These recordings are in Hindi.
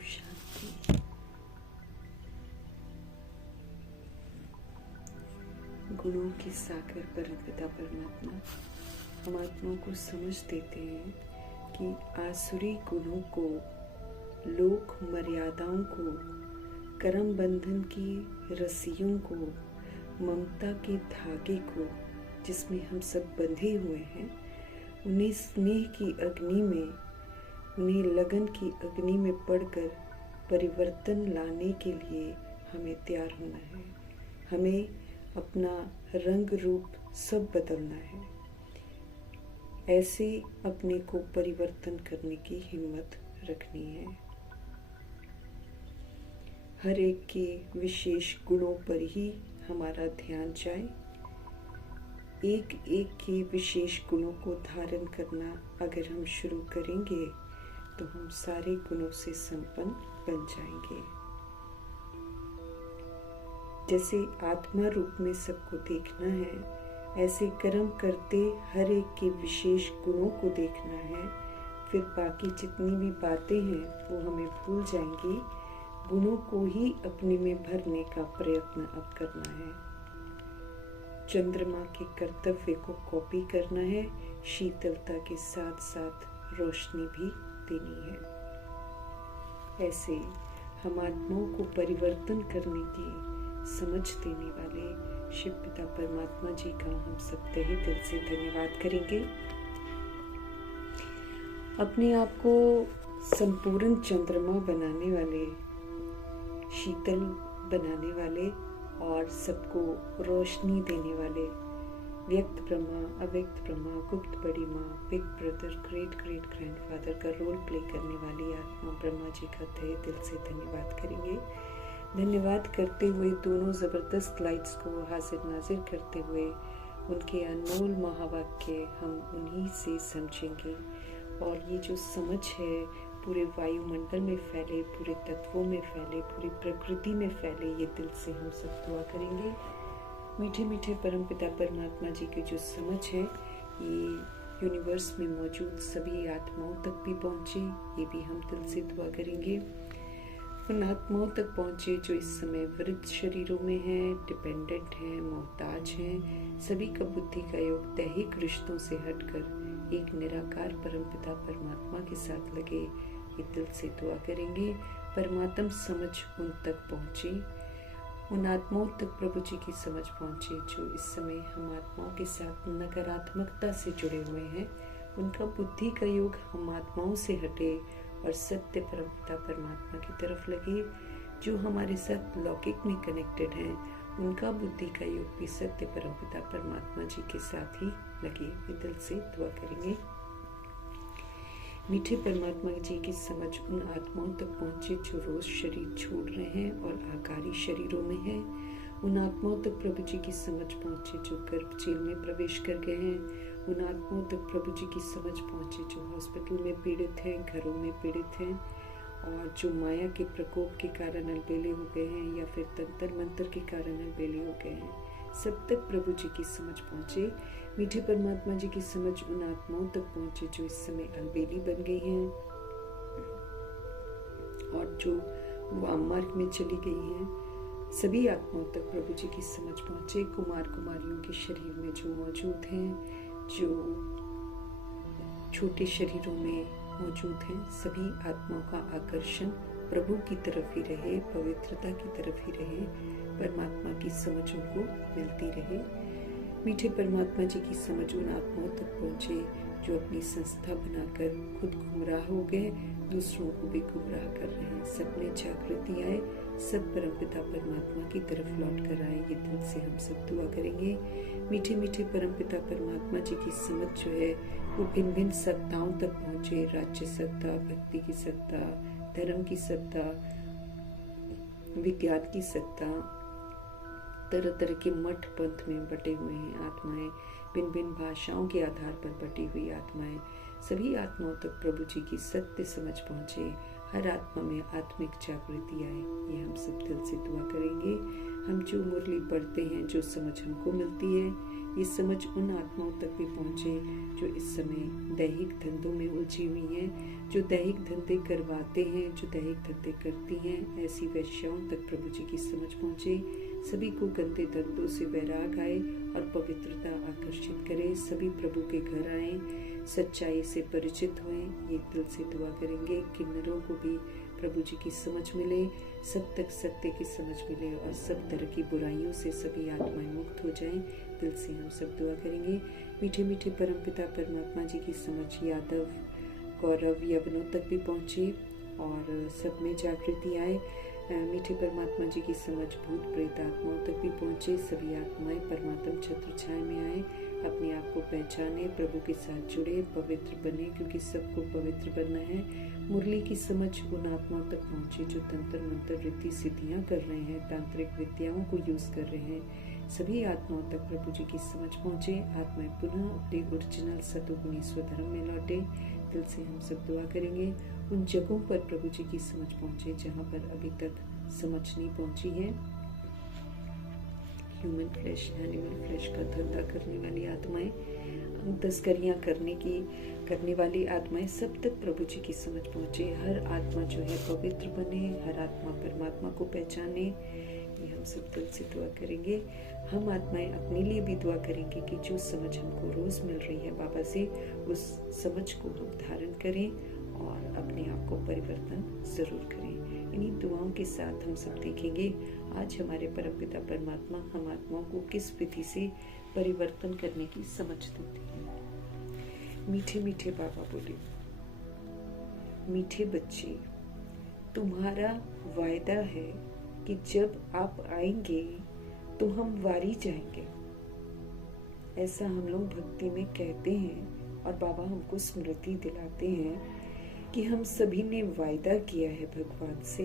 शांति। गुणों की सागर परमपिता परमात्मा हम आत्माओं को समझ देते हैं कि आसुरी गुणों को, लोक मर्यादाओं को, कर्म बंधन की रस्सियों को, ममता के धागे को जिसमें हम सब बंधे हुए हैं, उन्हें स्नेह की अग्नि में, उन्हें लगन की अग्नि में पड़कर परिवर्तन लाने के लिए हमें तैयार होना है। हमें अपना रंग रूप सब बदलना है। ऐसे अपने को परिवर्तन करने की हिम्मत रखनी है। हर एक के विशेष गुणों पर ही हमारा ध्यान जाए। एक एक के विशेष गुणों को धारण करना अगर हम शुरू करेंगे तो हम सारे गुणों से संपन्न बन जाएंगे। जैसे आत्मा रूप में सबको देखना है, ऐसे कर्म करते हर एक के विशेष गुणों को देखना है। फिर बाकी जितनी भी बातें हैं वो हमें भूल जाएंगी। गुणों को ही अपने में भरने का प्रयत्न अब करना है। चंद्रमा के कर्तव्य को कॉपी करना है, शीतलता के साथ साथ रोशनी भी देनी है। ऐसे हम आत्माओं को परिवर्तन करने की समझ देने वाले शिव पिता परमात्मा जी का हम सब तहे दिल से धन्यवाद करेंगे। अपने आप को संपूर्ण चंद्रमा बनाने वाले, शीतल बनाने वाले और सबको रोशनी देने वाले व्यक्त ब्रह्मा, अव्यक्त ब्रह्मा, गुप्त बड़ी माँ, big brother, great great grandfather का रोल प्ले करने वाली आत्मा ब्रह्मा जी का तहे दिल से धन्यवाद करेंगे। धन्यवाद करते हुए दोनों ज़बरदस्त लाइट्स को हाजिर नाजिर करते हुए उनके अनमोल महावाक्य हम उन्हीं से समझेंगे। और ये जो समझ है पूरे वायुमंडल में फैले, पूरे तत्वों में फैले, पूरी प्रकृति में फैले, ये दिल से हम सब दुआ करेंगे। मीठे मीठे परमपिता परमात्मा जी की जो समझ है ये यूनिवर्स में मौजूद सभी आत्माओं तक भी पहुँचे, ये भी हम दिल से दुआ करेंगे। उन आत्माओं तक पहुँचे जो इस समय वृद्ध शरीरों में हैं, डिपेंडेंट हैं, मोहताज हैं। सभी का बुद्धि का योग दैहिक रिश्तों से हटकर एक निराकार परमपिता परमात्मा के साथ लगे, ये दिल से दुआ करेंगे। परमात्म समझ उन तक पहुँचे, उन आत्माओं तक प्रभु जी की समझ पहुँचे जो इस समय हम आत्माओं के साथ नकारात्मकता से जुड़े हुए हैं। उनका बुद्धि का योग हम आत्माओं से हटे और सत्य परमपिता परमात्मा की तरफ लगे। जो हमारे साथ लौकिक में कनेक्टेड हैं, उनका बुद्धि का योग भी सत्य परमपिता परमात्मा जी के साथ ही लगे, ये दिल से दुआ करेंगे। मीठे परमात्मा जी की समझ उन आत्माओं तक पहुँचे जो रोज शरीर छोड़ रहे हैं और आकारी शरीरों में हैं। उन आत्माओं तक प्रभु जी की समझ पहुँचे जो गर्भ जेल में प्रवेश कर गए हैं। उन आत्माओं तक प्रभु जी की समझ पहुँचे जो हॉस्पिटल में पीड़ित हैं, घरों में पीड़ित हैं और जो माया के प्रकोप के कारण अलबेले हो गए हैं या फिर तंत्र मंत्र के कारण अलबेले हो गए हैं। सब तक प्रभु जी की समझ पहुँचे। मीठे परमात्मा जी की समझ उन आत्माओं तक पहुँचे जो इस समय अलबेली बन गई हैं और जो वाम मार्ग में चली गई हैं। सभी आत्माओं तक प्रभु जी की समझ पहुँचे। कुमार कुमारियों के शरीर में जो मौजूद हैं, जो छोटे शरीरों में मौजूद हैं, सभी आत्माओं का आकर्षण प्रभु की तरफ ही रहे, पवित्रता की तरफ ही रहे, परमात्मा की समझ उनको मिलती रहे। मीठे परमात्मा जी की समझ उन आत्माओं तक पहुँचे जो अपनी संस्था बनाकर खुद गुमराह हो गए, दूसरों को भी गुमराह कर रहे हैं। सब में जागृति आए, सब परमपिता परमात्मा की तरफ लौट कर आए, ये दिल से हम सब दुआ करेंगे। मीठे मीठे परमपिता परमात्मा जी की समझ जो है वो भिन्न भिन्न सत्ताओं तक पहुँचे। राज्य सत्ता, भक्ति की सत्ता, धर्म की सत्ता, विज्ञान की सत्ता, तरह तरह के मठ पंथ में बटे हुए हैं आत्माएं, भिन्न भिन्न भाषाओं के आधार पर बटी हुई आत्माएं। सभी आत्माओं तक प्रभु जी की सत्य समझ पहुँचे, हर आत्मा में आत्मिक जागृति आए, ये हम सब दिल से दुआ करेंगे। हम जो मुरली पढ़ते हैं, जो समझ हमको मिलती है, ये समझ उन आत्माओं तक भी पहुँचे जो इस समय दैहिक धंधों में उलझी हुई हैं, जो दैहिक धंधे करवाते हैं, जो दैहिक धंधे करती हैं। ऐसी वैश्याओं तक प्रभु जी की समझ पहुँचे। सभी को गंदे धंधों से वैराग आए और पवित्रता आकर्षित करे। सभी प्रभु के घर आए, सच्चाई से परिचित हुए। एक दिल से दुआ करेंगे। किन्नरों को भी प्रभु जी की समझ मिले, सब तक सत्य की समझ मिले और सब तरह की बुराइयों से सभी आत्माएं मुक्त हो जाएं। दिल से हम सब दुआ करेंगे। मीठे मीठे परमपिता परमात्मा जी की समझ यादव, गौरव, यवनों तक भी पहुँचे और सब में जागृति आए। मीठे परमात्मा जी की समझ भूत प्रेत आत्माओं तक भी पहुँचे। सभी आत्माएं परमात्म छत्र छाया में आए, अपने आप को पहचाने, प्रभु के साथ जुड़े, पवित्र बने, क्योंकि सबको पवित्र बनना है। मुरली की समझ उन आत्माओं तक पहुँचे जो तंत्र मंत्र रिद्धि सिद्धियाँ कर रहे हैं, तांत्रिक विद्याओं को यूज कर रहे हैं। सभी आत्माओं तक प्रभु जी की समझ पहुँचे। आत्माएं पुनः अपने ओरिजिनल सतोगुणी स्वधर्म में लौटे। दिल से हम सब दुआ करेंगे। उन जगहों पर प्रभु जी की समझ पहुँचे जहाँ पर अभी तक समझ नहीं पहुँची है। ह्यूमन फ्लैश, एनिमल फ्लैश का धंधा करने वाली आत्माएं, तस्करियाँ करने वाली आत्माएं, सब तक प्रभु जी की समझ पहुँचे। हर आत्मा जो है पवित्र बने, हर आत्मा परमात्मा को पहचाने। ये हम सब दिल से दुआ करेंगे। हम आत्माएं अपने लिए भी दुआ करेंगे कि जो समझ हमको रोज मिल रही है बाबा से, उस समझ को हम धारण करें और अपने आप को परिवर्तन जरूर करें। इन्हीं दुआओं के साथ हम सब देखेंगे आज हमारे परमपिता परमात्मा हम आत्माओं को किस विधि से परिवर्तन करने की समझ देते हैं। मीठे मीठे बाबा बोले, मीठे बच्चे, तुम्हारा वायदा है कि जब आप आएंगे तो हम वारी जाएंगे। ऐसा हम लोग भक्ति में कहते हैं और बाबा हमको स्मृति दिलाते हैं कि हम सभी ने वायदा किया है भगवान से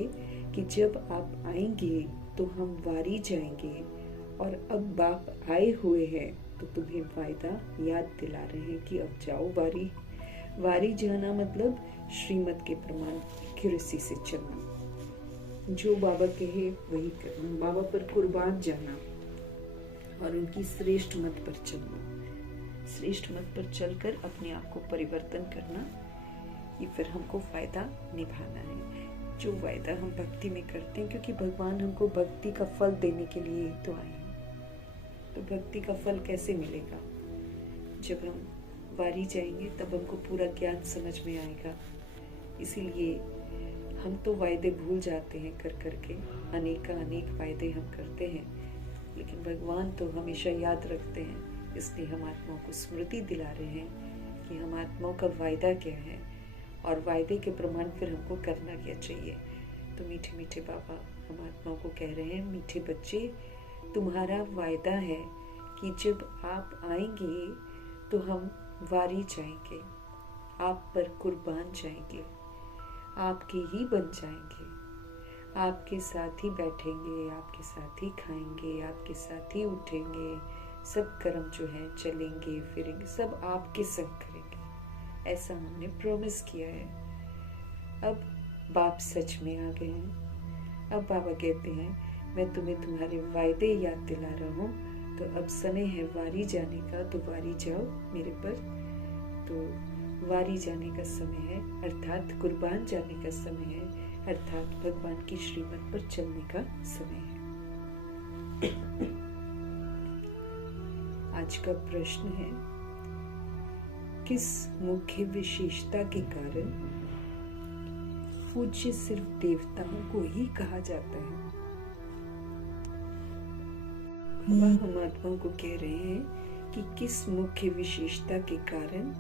कि जब आप आएंगे तो हम वारी जाएंगे। और अब बाप आए हुए हैं तो तुम्हें वायदा याद दिला रहे हैं कि अब जाओ वारी। वारी जाना मतलब श्रीमत के प्रमाण एक्यूरेसी से चलना, जो बाबा कहे वही करना, बाबा पर कुर्बान जाना और उनकी श्रेष्ठ मत पर चलना। श्रेष्ठ मत पर चलकर अपने आप को परिवर्तन करना, ये फिर हमको फायदा निभाना है। जो वायदा हम भक्ति में करते हैं, क्योंकि भगवान हमको भक्ति का फल देने के लिए तो आए हैं। तो भक्ति का फल कैसे मिलेगा? जब हम वारी जाएंगे तब हमको पूरा ज्ञान समझ में आएगा। इसीलिए हम तो वायदे भूल जाते हैं कर करके, अनेक वायदे हम करते हैं, लेकिन भगवान तो हमेशा याद रखते हैं। इसलिए हम आत्माओं को स्मृति दिला रहे हैं कि हम आत्माओं का वायदा क्या है और वायदे के प्रमाण फिर हमको करना क्या चाहिए। तो मीठे मीठे बाबा हम आत्माओं को कह रहे हैं, मीठे बच्चे, तुम्हारा वायदा है कि जब आप आएंगे तो हम वारी जाएंगे, आप पर कुर्बान जाएंगे, आपके ही बन जाएंगे, आपके साथ ही बैठेंगे, आपके साथ ही खाएंगे, आपके साथ ही उठेंगे, सब कर्म जो है चलेंगे फिरेंगे, सब आपके संग करेंगे। ऐसा हमने प्रॉमिस किया है। अब बाप सच में आ गए हैं। अब बाबा कहते हैं, मैं तुम्हें तुम्हारे वायदे याद दिला रहा हूँ, तो अब समय है वारी जाने का, तो वारी जाओ मेरे पर। तो वारी जाने का समय है, अर्थात कुर्बान जाने का समय है, अर्थात भगवान की श्रीमत पर चलने का समय है। आज का प्रश्न है, किस मुख्य विशेषता के कारण पूज्य सिर्फ देवताओं को ही कहा जाता है? हम आत्माओं को कह रहे हैं कि किस मुख्य विशेषता के कारण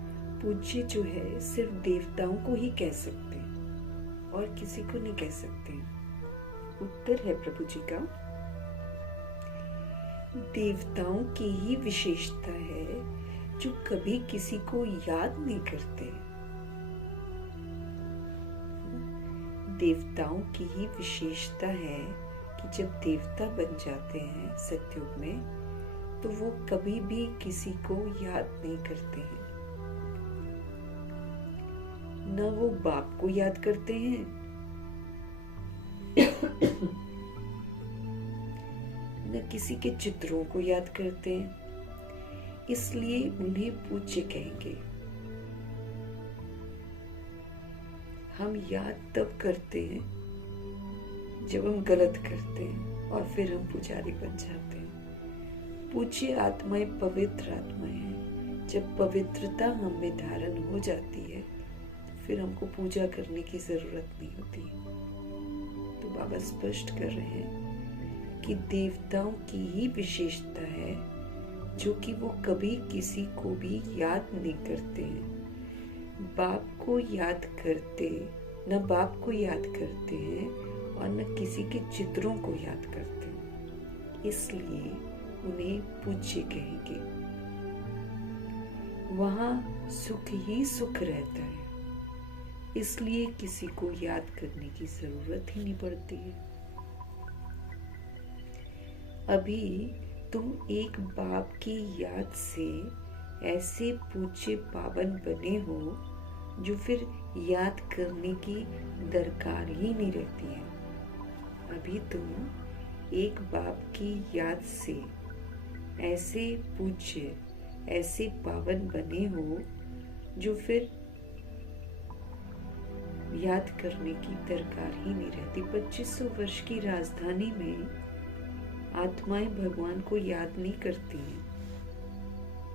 पूज्य जो है सिर्फ देवताओं को ही कह सकते हैं और किसी को नहीं कह सकते। उत्तर है प्रभु जी का, देवताओं की ही विशेषता है जो कभी किसी को याद नहीं करते। देवताओं की ही विशेषता है कि जब देवता बन जाते हैं सतयुग में, तो वो कभी भी किसी को याद नहीं करते हैं। न वो बाप को याद करते हैं, न किसी के चित्रों को याद करते हैं, इसलिए उन्हें पूज्य कहेंगे। हम याद तब करते हैं जब हम गलत करते हैं और फिर हम पुजारी बन जाते हैं। पूज्य आत्माएं पवित्र आत्माएं हैं। जब पवित्रता हम में धारण हो जाती है तो फिर हमको पूजा करने की जरूरत नहीं होती। तो बाबा स्पष्ट कर रहे हैं कि देवताओं की ही विशेषता है जो कि वो कभी किसी को भी याद नहीं करते हैं। बाप को याद करते, न बाप को याद करते हैं और न किसी के चित्रों को याद करते हैं, इसलिए उन्हें पूज्य कहेंगे। वहां सुख ही सुख रहता है, इसलिए किसी को याद करने की जरूरत ही नहीं पड़ती है। अभी तुम एक बाप की याद से ऐसे पूज्य पावन बने हो जो फिर याद करने की दरकार ही नहीं रहती है। अभी तुम एक बाप की याद से ऐसे पूज्य, ऐसे पावन बने हो जो फिर याद करने की दरकार ही नहीं रहती। 2500 वर्ष की राजधानी में आत्माएं भगवान को याद नहीं करती हैं,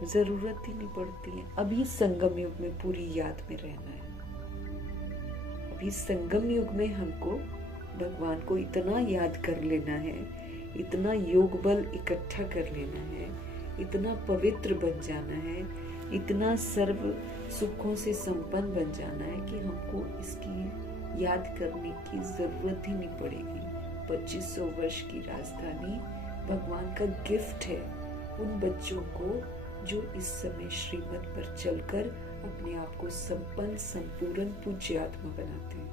जरूरत ही नहीं पड़ती है। अभी संगम युग में पूरी याद में रहना है। अभी संगम युग में हमको भगवान को इतना याद कर लेना है, इतना योग बल इकट्ठा कर लेना है, इतना पवित्र बन जाना है, इतना सर्व सुखों से संपन्न बन जाना है कि हमको इसकी याद करने की जरूरत ही नहीं पड़ेगी। 2500 वर्ष की राजधानी भगवान का गिफ्ट है उन बच्चों को जो इस समय श्रीमत पर चलकर अपने आप को संपन्न, संपूर्ण, पूज्य आत्मा बनाते हैं।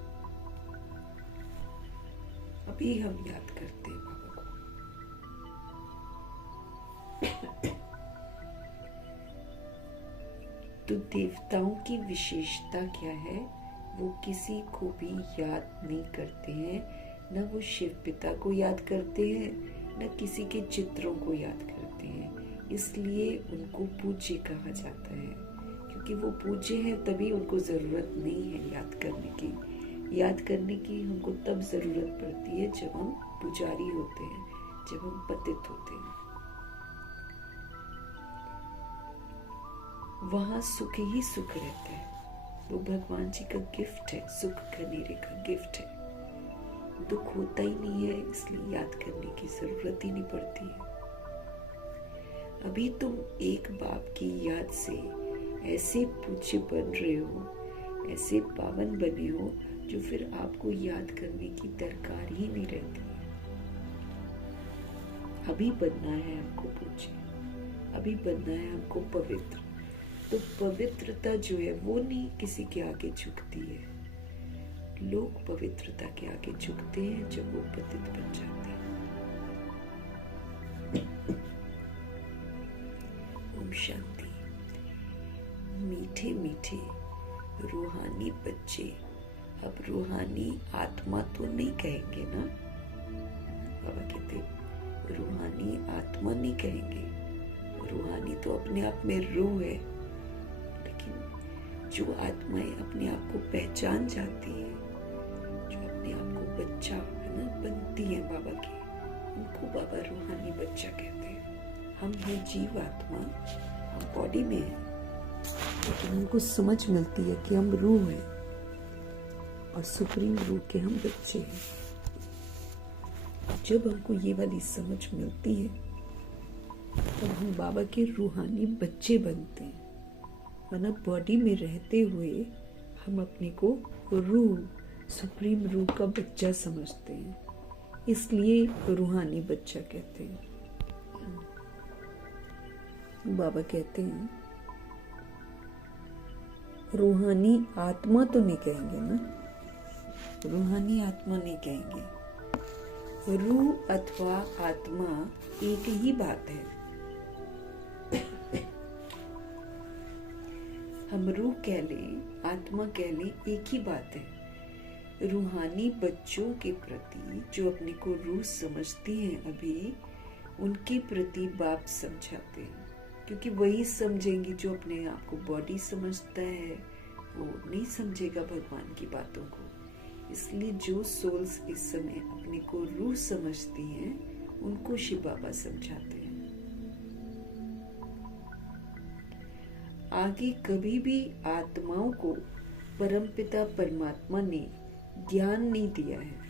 अभी हम याद करते हैं बाबा को। तो देवताओं की विशेषता क्या है? वो किसी को भी याद नहीं करते हैं, न वो शिव पिता को याद करते हैं, न किसी के चित्रों को याद करते हैं। इसलिए उनको पूज्य कहा जाता है, क्योंकि वो पूज्य हैं, तभी उनको जरूरत नहीं है याद करने की। याद करने की हमको तब जरूरत पड़ती है जब हम पुजारी होते हैं, जब हम पतित होते हैं। वहां सुख ही सुख रहता है। वो भगवान जी का गिफ्ट है, सुख खनेरे का गिफ्ट है। दुख होता ही नहीं है, इसलिए याद करने की जरूरत ही नहीं पड़ती है। अभी तुम एक बाप की याद से ऐसे पूज्य बन रहे हो, ऐसे पावन बने हो जो फिर आपको याद करने की दरकार ही नहीं रहती है। अभी बनना है हमको पूज्य, अभी बनना है हमको पवित्र। तो पवित्रता जो है वो नहीं किसी के आगे झुकती है। लोग पवित्रता के आगे झुकते हैं जब वो पतित बन जाते हैं। ओम शांति। मीठे मीठे रूहानी बच्चे, अब रूहानी आत्मा तो नहीं कहेंगे ना, बाबा कहते रूहानी आत्मा नहीं कहेंगे। रूहानी तो अपने आप में रूह है, लेकिन जो आत्माएं अपने आप को पहचान जाती है, जो अपने आप को बच्चा है ना बनती है बाबा की, उनको बाबा रूहानी बच्चा कहते हैं। हम है जीव आत्मा, हम बॉडी में है, लेकिन हमको समझ मिलती है कि हम रूह है और सुप्रीम रूह के हम बच्चे हैं। जब हमको ये वाली समझ मिलती है तब हम बाबा के रूहानी बच्चे बनते हैं, वरना बॉडी में रहते हुए हम अपने को रूह, सुप्रीम रूह का बच्चा समझते हैं, इसलिए रूहानी बच्चा कहते हैं। बाबा कहते हैं रूहानी आत्मा तो नहीं कहेंगे ना, रूहानी आत्मा नहीं कहेंगे। रूह अथवा आत्मा एक ही बात है। हम रूह कह लें, आत्मा कह लें, एक ही बात है। रूहानी बच्चों के प्रति जो अपने को रूह समझती हैं, अभी उनके प्रति बाप समझाते हैं। क्योंकि वही समझेंगे जो अपने आप को बॉडी समझता है, वो नहीं समझेगा भगवान की बातों को। इसलिए जो सोल्स इस समय अपने को रूह समझती हैं, उनको शिव बाबा समझाते हैं। आगे कभी भी आत्माओं को परमपिता परमात्मा ने ज्ञान नहीं दिया है।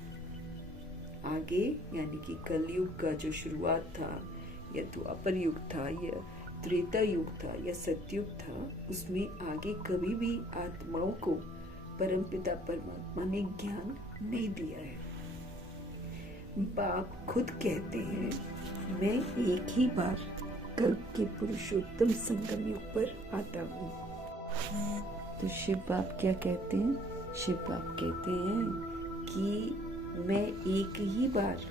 आगे यानी कि कलयुग का जो शुरुआत था, या तो अपर युग था, या त्रेता युग था, या सतयुग था, उसमें आगे कभी भी आत्माओं को परमपिता परमात्मा ने ज्ञान नहीं दिया है। बाप खुद कहते हैं, मैं एक ही बार कल्प के पुरुषोत्तम संगम युग पर आता हूँ। तो शिव बाप क्या कहते हैं? शिव बाप कहते हैं कि मैं एक ही बार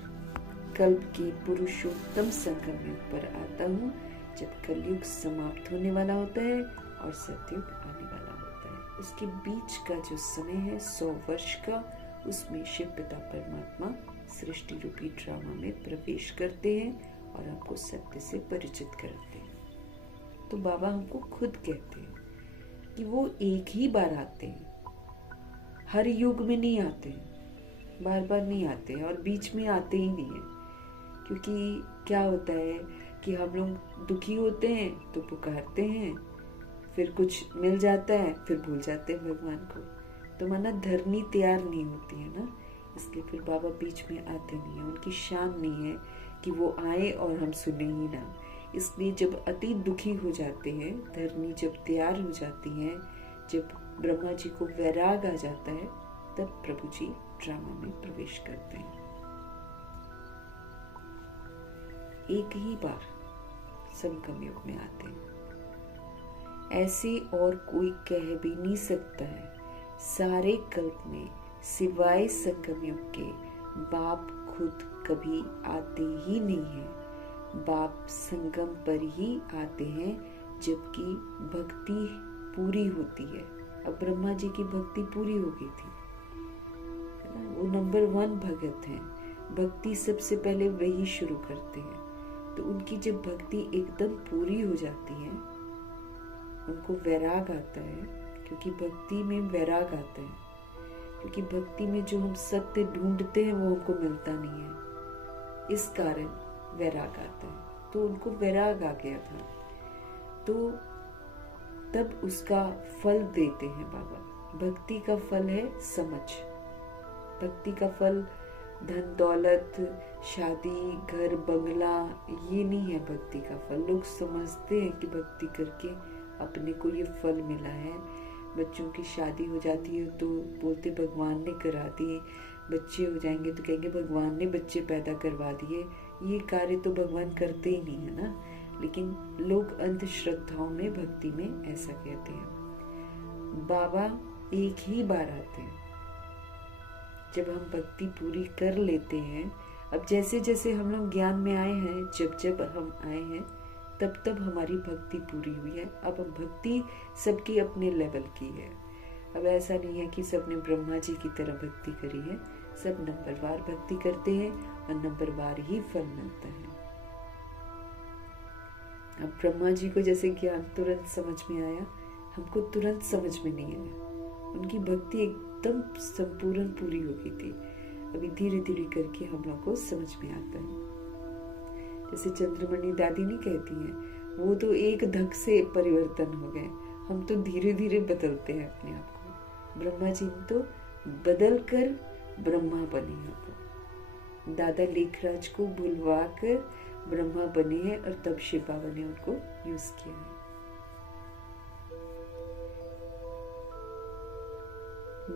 कल्प के पुरुषोत्तम संगम युग पर आता हूँ, जब कलयुग समाप्त होने वाला होता है और सतयुग आने वाला होता है। उसके बीच का जो समय है 100 वर्ष का, उसमें शिव पिता परमात्मा सृष्टि रूपी ड्रामा में प्रवेश करते हैं और हमको सत्य से परिचित कराते हैं। तो बाबा हमको खुद कहते हैं कि वो एक ही बार आते हैं, हर युग में नहीं आते हैं, बार बार नहीं आते हैं, और बीच में आते ही नहीं है। क्योंकि क्या होता है कि हम लोग दुखी होते हैं तो पुकारते हैं, फिर कुछ मिल जाता है, फिर भूल जाते हैं भगवान को। तो माना धरनी तैयार नहीं होती है ना, इसलिए फिर बाबा बीच में आते नहीं है। उनकी शान नहीं है कि वो आए और हम सुने ही ना। इसलिए जब अति दुखी हो जाते हैं, धरनी जब तैयार हो जाती है, जब ब्रह्मा जी को वैराग आ जाता है, तब प्रभु जी ड्रामा में प्रवेश करते हैं। एक ही बार संगम युग में आते हैं। ऐसे और कोई कह भी नहीं सकता है। सारे कल्प में सिवाय संगम युग के बाप खुद कभी आते ही नहीं हैं। बाप संगम पर ही आते हैं जबकि भक्ति पूरी होती है। अब ब्रह्मा जी की भक्ति पूरी हो गई थी, वो नंबर 1 भगत हैं। भक्ति सबसे पहले वही शुरू करते हैं। तो उनकी जब भक्ति एकदम पूरी हो जाती है, उनको वैराग आता है, क्योंकि भक्ति में वैराग आता है। क्योंकि भक्ति में जो हम सत्य ढूंढते हैं वो हमको मिलता नहीं है, इस कारण वैराग आता है। तो उनको वैराग आ गया था, तो तब उसका फल देते हैं बाबा। भक्ति का फल है समझ। भक्ति का फल धन दौलत, शादी, घर, बंगला, ये नहीं है भक्ति का फल। लोग समझते हैं कि भक्ति करके अपने को ये फल मिला है। बच्चों की शादी हो जाती है तो बोलते भगवान ने करा दिए, बच्चे हो जाएंगे तो कहेंगे भगवान ने बच्चे पैदा करवा दिए। ये कार्य तो भगवान करते ही नहीं है ना, लेकिन लोग अंधश्रद्धाओं में, भक्ति में ऐसा कहते हैं। बाबा एक ही बार आते हैं जब हम भक्ति पूरी कर लेते हैं। अब जैसे जैसे हम लोग ज्ञान में आए हैं, जब जब हम आए हैं, तब तब हमारी भक्ति पूरी हुई है। अब भक्ति सबकी अपने लेवल की है। अब ऐसा नहीं है कि सबने ब्रह्मा जी की तरह भक्ति करी है। सब नंबरवार भक्ति करते हैं और नंबरवार ही फल मिलता है। अब ब्रह्मा जी को जैसे ज्ञान तुरंत समझ में आया, हमको तुरंत समझ में नहीं आया। उनकी भक्ति एकदम संपूर्ण पूरी हो गई थी। अभी धीरे धीरे करके हम लोग को समझ में आता है। जैसे चंद्रमणि दादी नहीं कहती हैं, वो तो एक धक से परिवर्तन हो गए, हम तो धीरे धीरे बदलते हैं अपने आप को। ब्रह्मा जी तो बदल कर ब्रह्मा बने हैं। तो दादा लेखराज को भुलवा कर ब्रह्मा बने हैं और तब शिव बाबा ने उनको यूज किया है।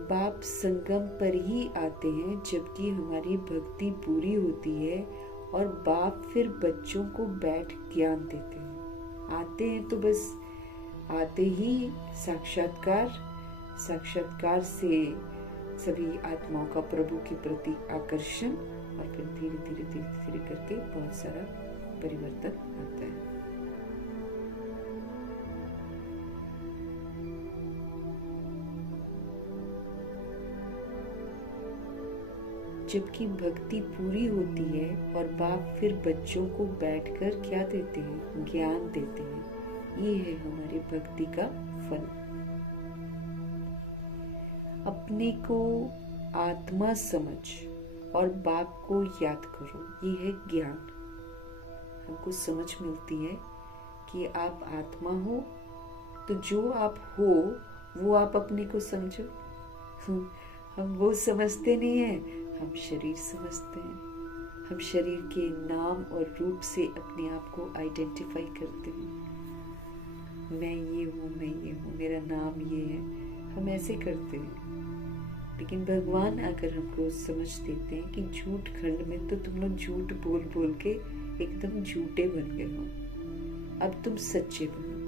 बाप संगम पर ही आते हैं जबकि हमारी भक्ति पूरी होती है, और बाप फिर बच्चों को बैठ ज्ञान देते हैं। आते हैं तो बस आते ही साक्षात्कार से सभी आत्माओं का प्रभु के प्रति आकर्षण, और फिर धीरे धीरे करके बहुत सारा परिवर्तन आता है। जबकि भक्ति पूरी होती है और बाप फिर बच्चों को बैठकर क्या देते हैं? ज्ञान देते हैं। ये है हमारी भक्ति का फल। अपने को आत्मा समझ और बाप को याद करो, ये है ज्ञान। हमको समझ मिलती है कि आप आत्मा हो, तो जो आप हो वो आप अपने को समझो। हम वो समझते नहीं है, हम शरीर समझते हैं। हम शरीर के नाम और रूप से अपने आप को आइडेंटिफाई करते हैं। मैं ये हूँ, मैं ये हूँ, मेरा नाम ये है, हम ऐसे करते हैं। लेकिन भगवान आकर हमको समझ देते हैं कि झूठ खंड में तो तुम लोग झूठ बोल बोल के एकदम झूठे बन गए हो, अब तुम सच्चे बनो।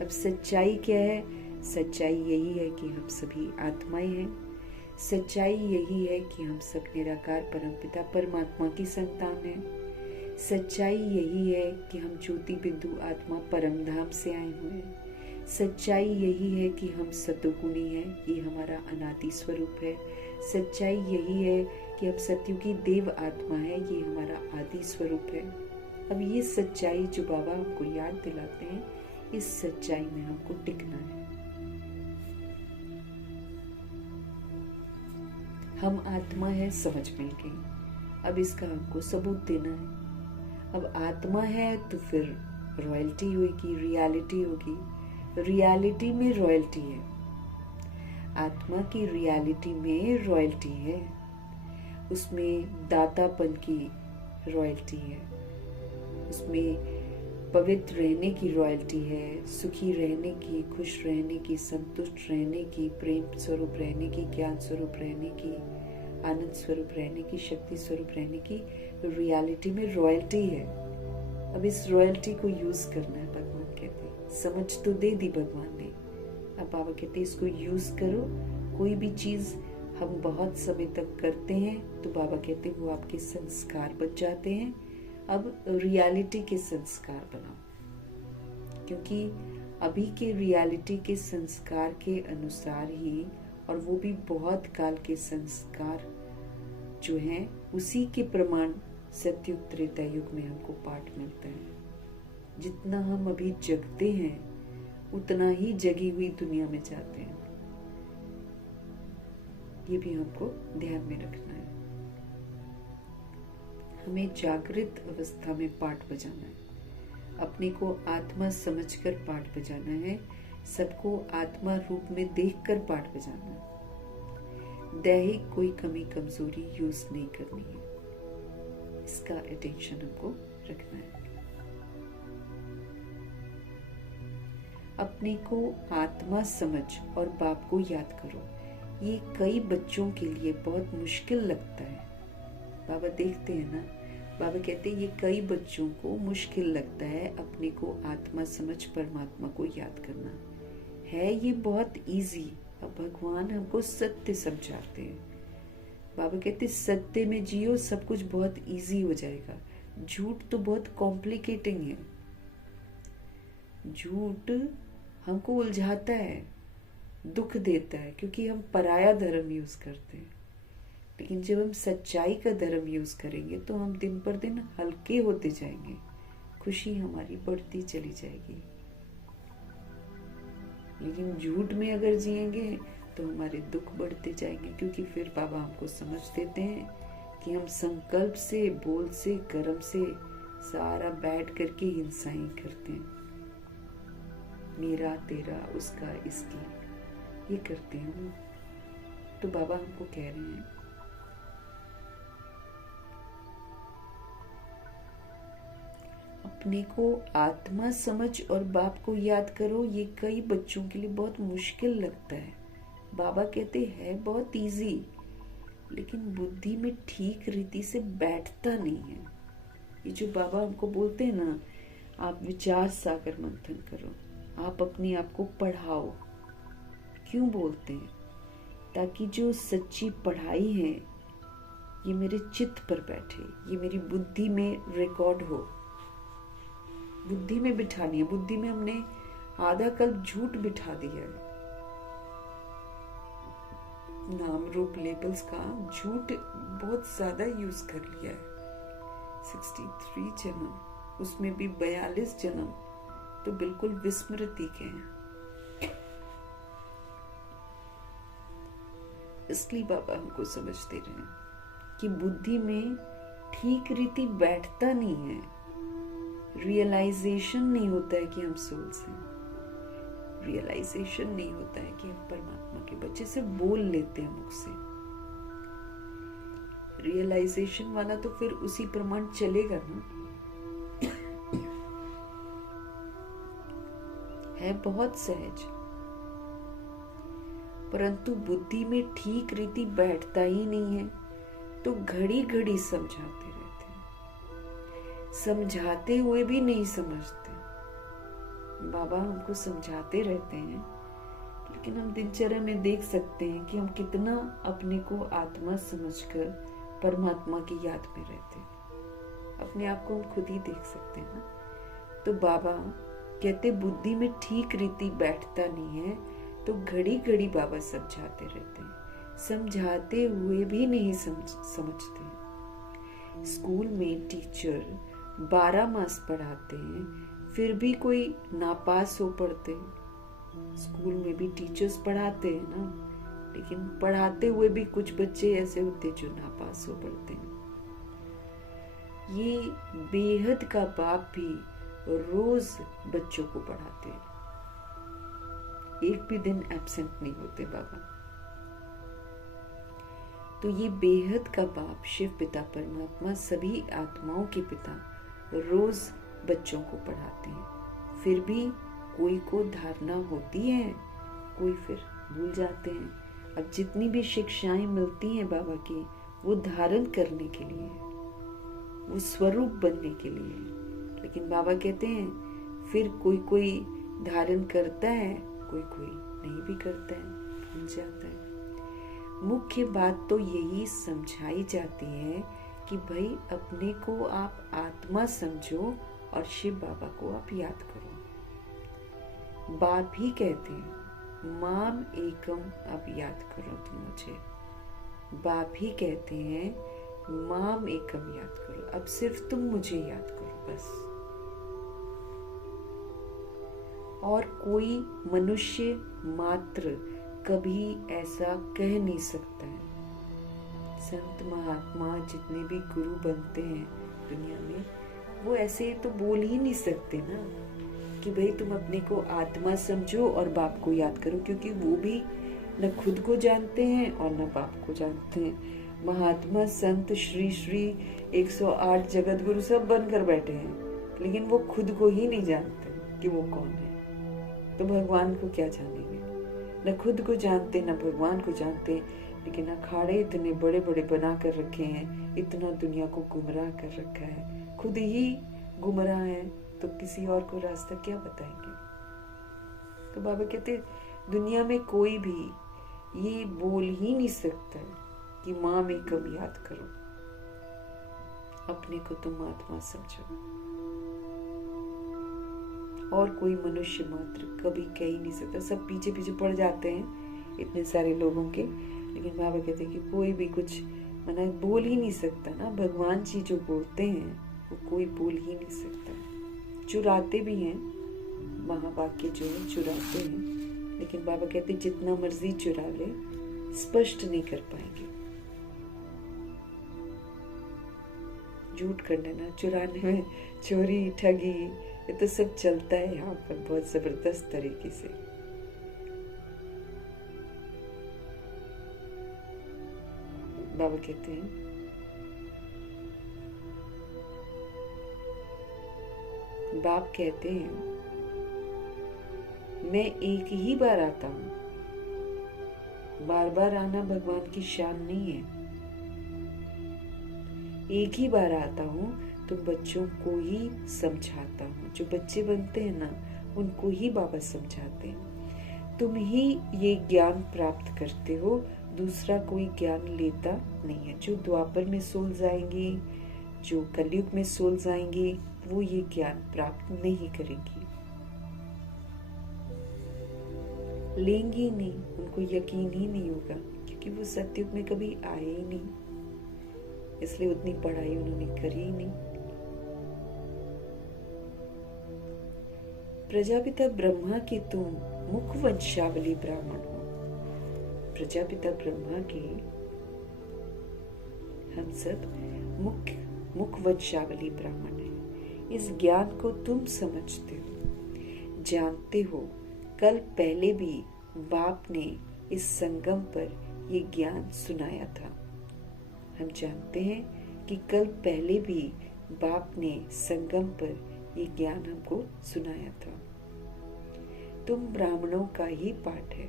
अब सच्चाई क्या है? सच्चाई यही है कि हम सभी आत्माएं हैं। सच्चाई यही है कि हम सब निराकार परमपिता परमात्मा की संतान हैं। सच्चाई यही है कि हम ज्योति बिंदु आत्मा परम धाम से आए हुए हैं। सच्चाई यही है कि हम सतोगुणी हैं, ये हमारा अनादि स्वरूप है। सच्चाई यही है कि हम सत्युगी देव आत्मा है, ये हमारा आदि स्वरूप है। अब ये सच्चाई जो बाबा हमको याद दिलाते हैं, इस सच्चाई में हमको टिकना है। हम आत्मा है समझ में गई, अब इसका हमको सबूत देना है। अब आत्मा है तो फिर रॉयल्टी होगी, रियलिटी होगी। रियलिटी में रॉयल्टी है, आत्मा की रियलिटी में रॉयल्टी है, उसमें दातापन की रॉयल्टी है, उसमें पवित्र रहने की रॉयल्टी है, सुखी रहने की, खुश रहने की, संतुष्ट रहने की, प्रेम स्वरूप रहने की, ज्ञान स्वरूप रहने की, आनंद स्वरूप रहने की, शक्ति स्वरूप रहने की रियलिटी में रॉयल्टी है। अब इस रॉयल्टी को यूज करना है। भगवान कहते हैं, समझ तो दे दी भगवान ने, अब बाबा कहते हैं इसको यूज करो। कोई भी चीज हम बहुत समय तक करते हैं तो बाबा कहते हैं वो आपके संस्कार बन जाते हैं। अब रियलिटी के संस्कार बनाओ, क्योंकि अभी के रियलिटी के संस्कार के अनुसार ही, और वो भी बहुत काल के संस्कार जो हैं, उसी के प्रमाण सतयुग त्रेता युग में हमको पाठ मिलता है। जितना हम अभी जगते हैं उतना ही जगी हुई दुनिया में जाते हैं। ये भी हमको ध्यान में रखना है। हमें जागृत अवस्था में पाठ बजाना है, अपने को आत्मा समझकर पाठ बजाना है, सबको आत्मा रूप में देखकर पाठ बजाना है। दैहिक कोई कमी कमजोरी यूज नहीं करनी है, इसका अटेंशन हमको रखना है। अपने को आत्मा समझ और बाप को याद करो, ये कई बच्चों के लिए बहुत मुश्किल लगता है। बाबा देखते हैं ना, बाबा कहते हैं ये कई बच्चों को मुश्किल लगता है अपने को आत्मा समझ परमात्मा को याद करना। है ये बहुत इजी। अब भगवान हमको सत्य समझाते हैं। बाबा कहते सत्य में जियो, सब कुछ बहुत इजी हो जाएगा। झूठ तो बहुत कॉम्प्लिकेटिंग है। झूठ हमको उलझाता है, दुख देता है, क्योंकि हम पराया धर्म यूज करते हैं। लेकिन जब हम सच्चाई का धर्म यूज करेंगे तो हम दिन पर दिन हल्के होते जाएंगे, खुशी हमारी बढ़ती चली जाएगी। लेकिन झूठ में अगर जिएंगे तो हमारे दुख बढ़ते जाएंगे, क्योंकि फिर बाबा हमको समझ देते हैं कि हम संकल्प से, बोल से, कर्म से सारा बैठ करके हिंसाएं करते हैं। मेरा, तेरा, उसका, इसकी, ये करते हैं हम। तो बाबा हमको कह रहे हैं अपने को आत्मा समझ और बाप को याद करो। ये कई बच्चों के लिए बहुत मुश्किल लगता है। बाबा कहते हैं बहुत इजी, लेकिन बुद्धि में ठीक रीति से बैठता नहीं है। ये जो बाबा हमको बोलते हैं ना, आप विचार सागर मंथन करो, आप अपने आप को पढ़ाओ। क्यों बोलते हैं? ताकि जो सच्ची पढ़ाई है ये मेरे चित्त पर बैठे, ये मेरी बुद्धि में रिकॉर्ड हो। बुद्धि में बिठानी है। बुद्धि में हमने आधा कल्प झूठ बिठा दिया है। नाम रूप लेबल्स का झूठ बहुत ज्यादा यूज कर लिया है। 63 जन्म, उसमें भी 42 जन्म तो बिल्कुल विस्मृति के हैं। इसलिए बाबा हमको समझ दे रहे हैं कि बुद्धि में ठीक रीति बैठता नहीं है, रियलाइजेशन नहीं होता है कि हम सोल्स हैं, रियलाइजेशन नहीं होता है कि हम परमात्मा के बच्चे से बोल लेते हैं मुख से। रियलाइजेशन वाला तो फिर उसी प्रमाण चलेगा ना, है बहुत सहज, परंतु बुद्धि में ठीक रीति बैठता ही नहीं है, तो घड़ी घड़ी समझाते रहते हैं, समझाते हुए भी नहीं समझते। बाबा हमको समझाते रहते हैं, लेकिन हम दिनचर्या में देख सकते हैं कि हम कितना अपने को आत्मा समझकर परमात्मा की याद में रहते हैं। अपने आप को हम खुद ही देख सकते हैं ना। तो बाबा कहते बुद्धि में ठीक रीति बैठता नहीं है, तो घड़ी घड़ी बाबा समझाते रहते हैं, समझाते हुए भी नहीं समझते। स्कूल में टीचर 12 मास पढ़ाते हैं, फिर भी कोई नापास हो पढ़ते हैं। स्कूल में भी टीचर्स पढ़ाते हैं ना, लेकिन पढ़ाते हुए भी कुछ बच्चे ऐसे होते हैं जो नापास हो पढ़ते हैं। ये बेहद का बाप भी रोज बच्चों को पढ़ाते हैं, एक भी दिन एब्सेंट नहीं होते बाबा। तो ये बेहद का बाप शिव पिता परमात्मा सभी आत्माओं के पिता रोज बच्चों को पढ़ाते हैं। फिर भी कोई को धारणा होती है, कोई फिर भूल जाते हैं। अब जितनी भी शिक्षाएं मिलती हैं बाबा की, वो धारण करने के लिए है, वो स्वरूप बनने के लिए है। लेकिन बाबा कहते हैं फिर कोई कोई धारण करता है, कोई कोई नहीं भी करता है, भूल जाता है। मुख्य बात तो यही समझाई जाती है कि भाई अपने को आप आत्मा समझो और शिव बाबा को आप याद करो। बाप ही कहते हैं माम एकम, अब याद करो तुम मुझे। बाप ही कहते हैं माम एकम याद करो, अब सिर्फ तुम मुझे याद करो बस। और कोई मनुष्य मात्र कभी ऐसा कह नहीं सकता है। संत महात्मा जितने भी गुरु बनते हैं दुनिया में, वो ऐसे तो बोल ही नहीं सकते ना कि भाई तुम अपने को आत्मा समझो और बाप को याद करो, क्योंकि वो भी न खुद को जानते हैं और न बाप को जानते हैं। महात्मा संत श्री श्री 108 जगत गुरु सब बनकर बैठे हैं, लेकिन वो खुद को ही नहीं जानते कि वो कौन है, तो भगवान को क्या जानेंगे। न खुद को जानते न भगवान को जानते, लेकिन अखाड़े इतने बड़े बड़े बना कर रखे हैं, इतना दुनिया को गुमराह कर रखा है, खुद ही गुमराह है तो किसी और को रास्ता क्या बताएंगे। तो बाबा कहते दुनिया में कोई भी ये बोल ही नहीं सकता कि माँ में कम याद करो, अपने को तुम आत्मा समझो। और कोई मनुष्य मात्र कभी कह ही नहीं सकता। सब पीछे पीछे पड़ जाते हैं इतने सारे लोगों के, लेकिन बाबा कहते हैं कि कोई भी कुछ मना बोल ही नहीं सकता ना। भगवान जी जो बोलते हैं वो कोई बोल ही नहीं सकता। चुराते भी हैं, महावाक्य जो है चुराते हैं, लेकिन बाबा कहते जितना मर्जी चुरा ले स्पष्ट नहीं कर पाएंगे। झूठ कर लेना, चुराने में चोरी ठगी ये तो सब चलता है यहाँ पर बहुत जबरदस्त तरीके से। बाबा कहते हैं बाप कहते हैं मैं एक ही बार आता हूं, बार बार आना भगवान की शान नहीं है। एक ही बार आता हूं तो बच्चों को ही समझाता हूँ। जो बच्चे बनते हैं ना उनको ही बाबा समझाते हैं। तुम ही ये ज्ञान प्राप्त करते हो, दूसरा कोई ज्ञान लेता नहीं है। जो द्वापर में सोल्स आएंगी, जो कलयुग में सोल्स आएंगी, वो ये ज्ञान प्राप्त नहीं करेंगी, लेंगी नहीं, उनको यकीन ही नहीं होगा, क्योंकि वो सतयुग में कभी आए ही नहीं, इसलिए उतनी पढ़ाई उन्होंने करी ही नहीं। प्रजापिता ब्रह्मा के तुम मुख वंशावली ब्राह्मण हो। प्रजापिता ब्रह्मा के हम सब मुख वंशावली ब्राह्मण हैं। इस ज्ञान को तुम समझते हो, जानते हो। कल पहले भी बाप ने इस संगम पर ये ज्ञान सुनाया था। हम जानते हैं कि कल पहले भी बाप ने संगम पर ये ज्ञान हमको सुनाया था। तुम ब्राह्मणों का ही पाठ है।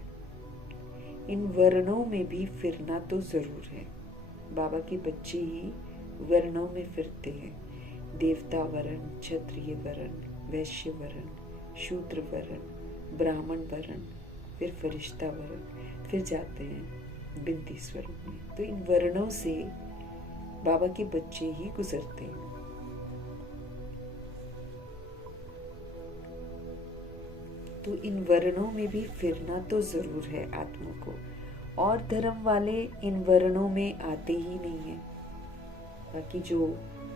इन वर्णों में भी फिरना तो जरूर है। बाबा के बच्चे ही वर्णों में फिरते हैं। देवता वर्ण, क्षत्रिय वर्ण, वैश्य वर्ण, शूद्र वर्ण, ब्राह्मण वर्ण, फिर फरिश्ता वर्ण, फिर जाते हैं बिंदी स्वरूप में। तो इन वर्णों से बाबा के बच्चे ही गुजरते हैं। तो इन वर्णों में भी फिरना तो जरूर है आत्मा को। और धर्म वाले इन वर्णों में आते ही नहीं है। बाकी जो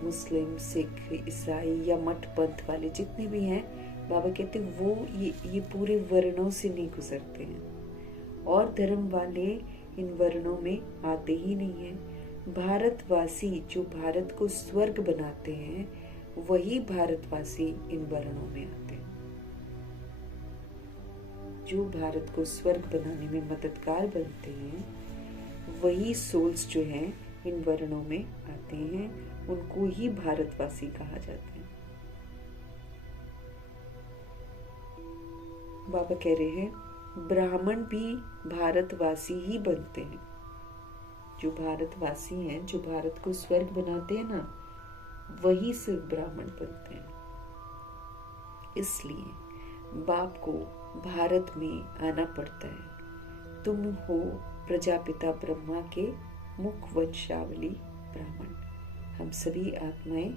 मुस्लिम, सिख, ईसाई या मठ पंथ वाले जितने भी हैं, बाबा कहते हैं वो ये पूरे वर्णों से नहीं गुजरते हैं। और धर्म वाले इन वर्णों में आते ही नहीं है। भारतवासी जो भारत को स्वर्ग बनाते हैं, वही भारतवासी इन वर्णों में आते हैं। जो भारत को स्वर्ग बनाने में मददगार बनते हैं, वही सोल्स जो हैं इन वर्णों में आते हैं। उनको ही भारतवासी कहा जाता है। बाबा कह रहे हैं ब्राह्मण भी भारतवासी ही बनते हैं। जो भारतवासी हैं, जो भारत को स्वर्ग बनाते हैं ना, वही सिर्फ ब्राह्मण बनते हैं। इसलिए बाप को भारत में आना पड़ता है। तुम हो प्रजापिता ब्रह्मा के मुख वंशावली ब्राह्मण। हम सभी आत्माएं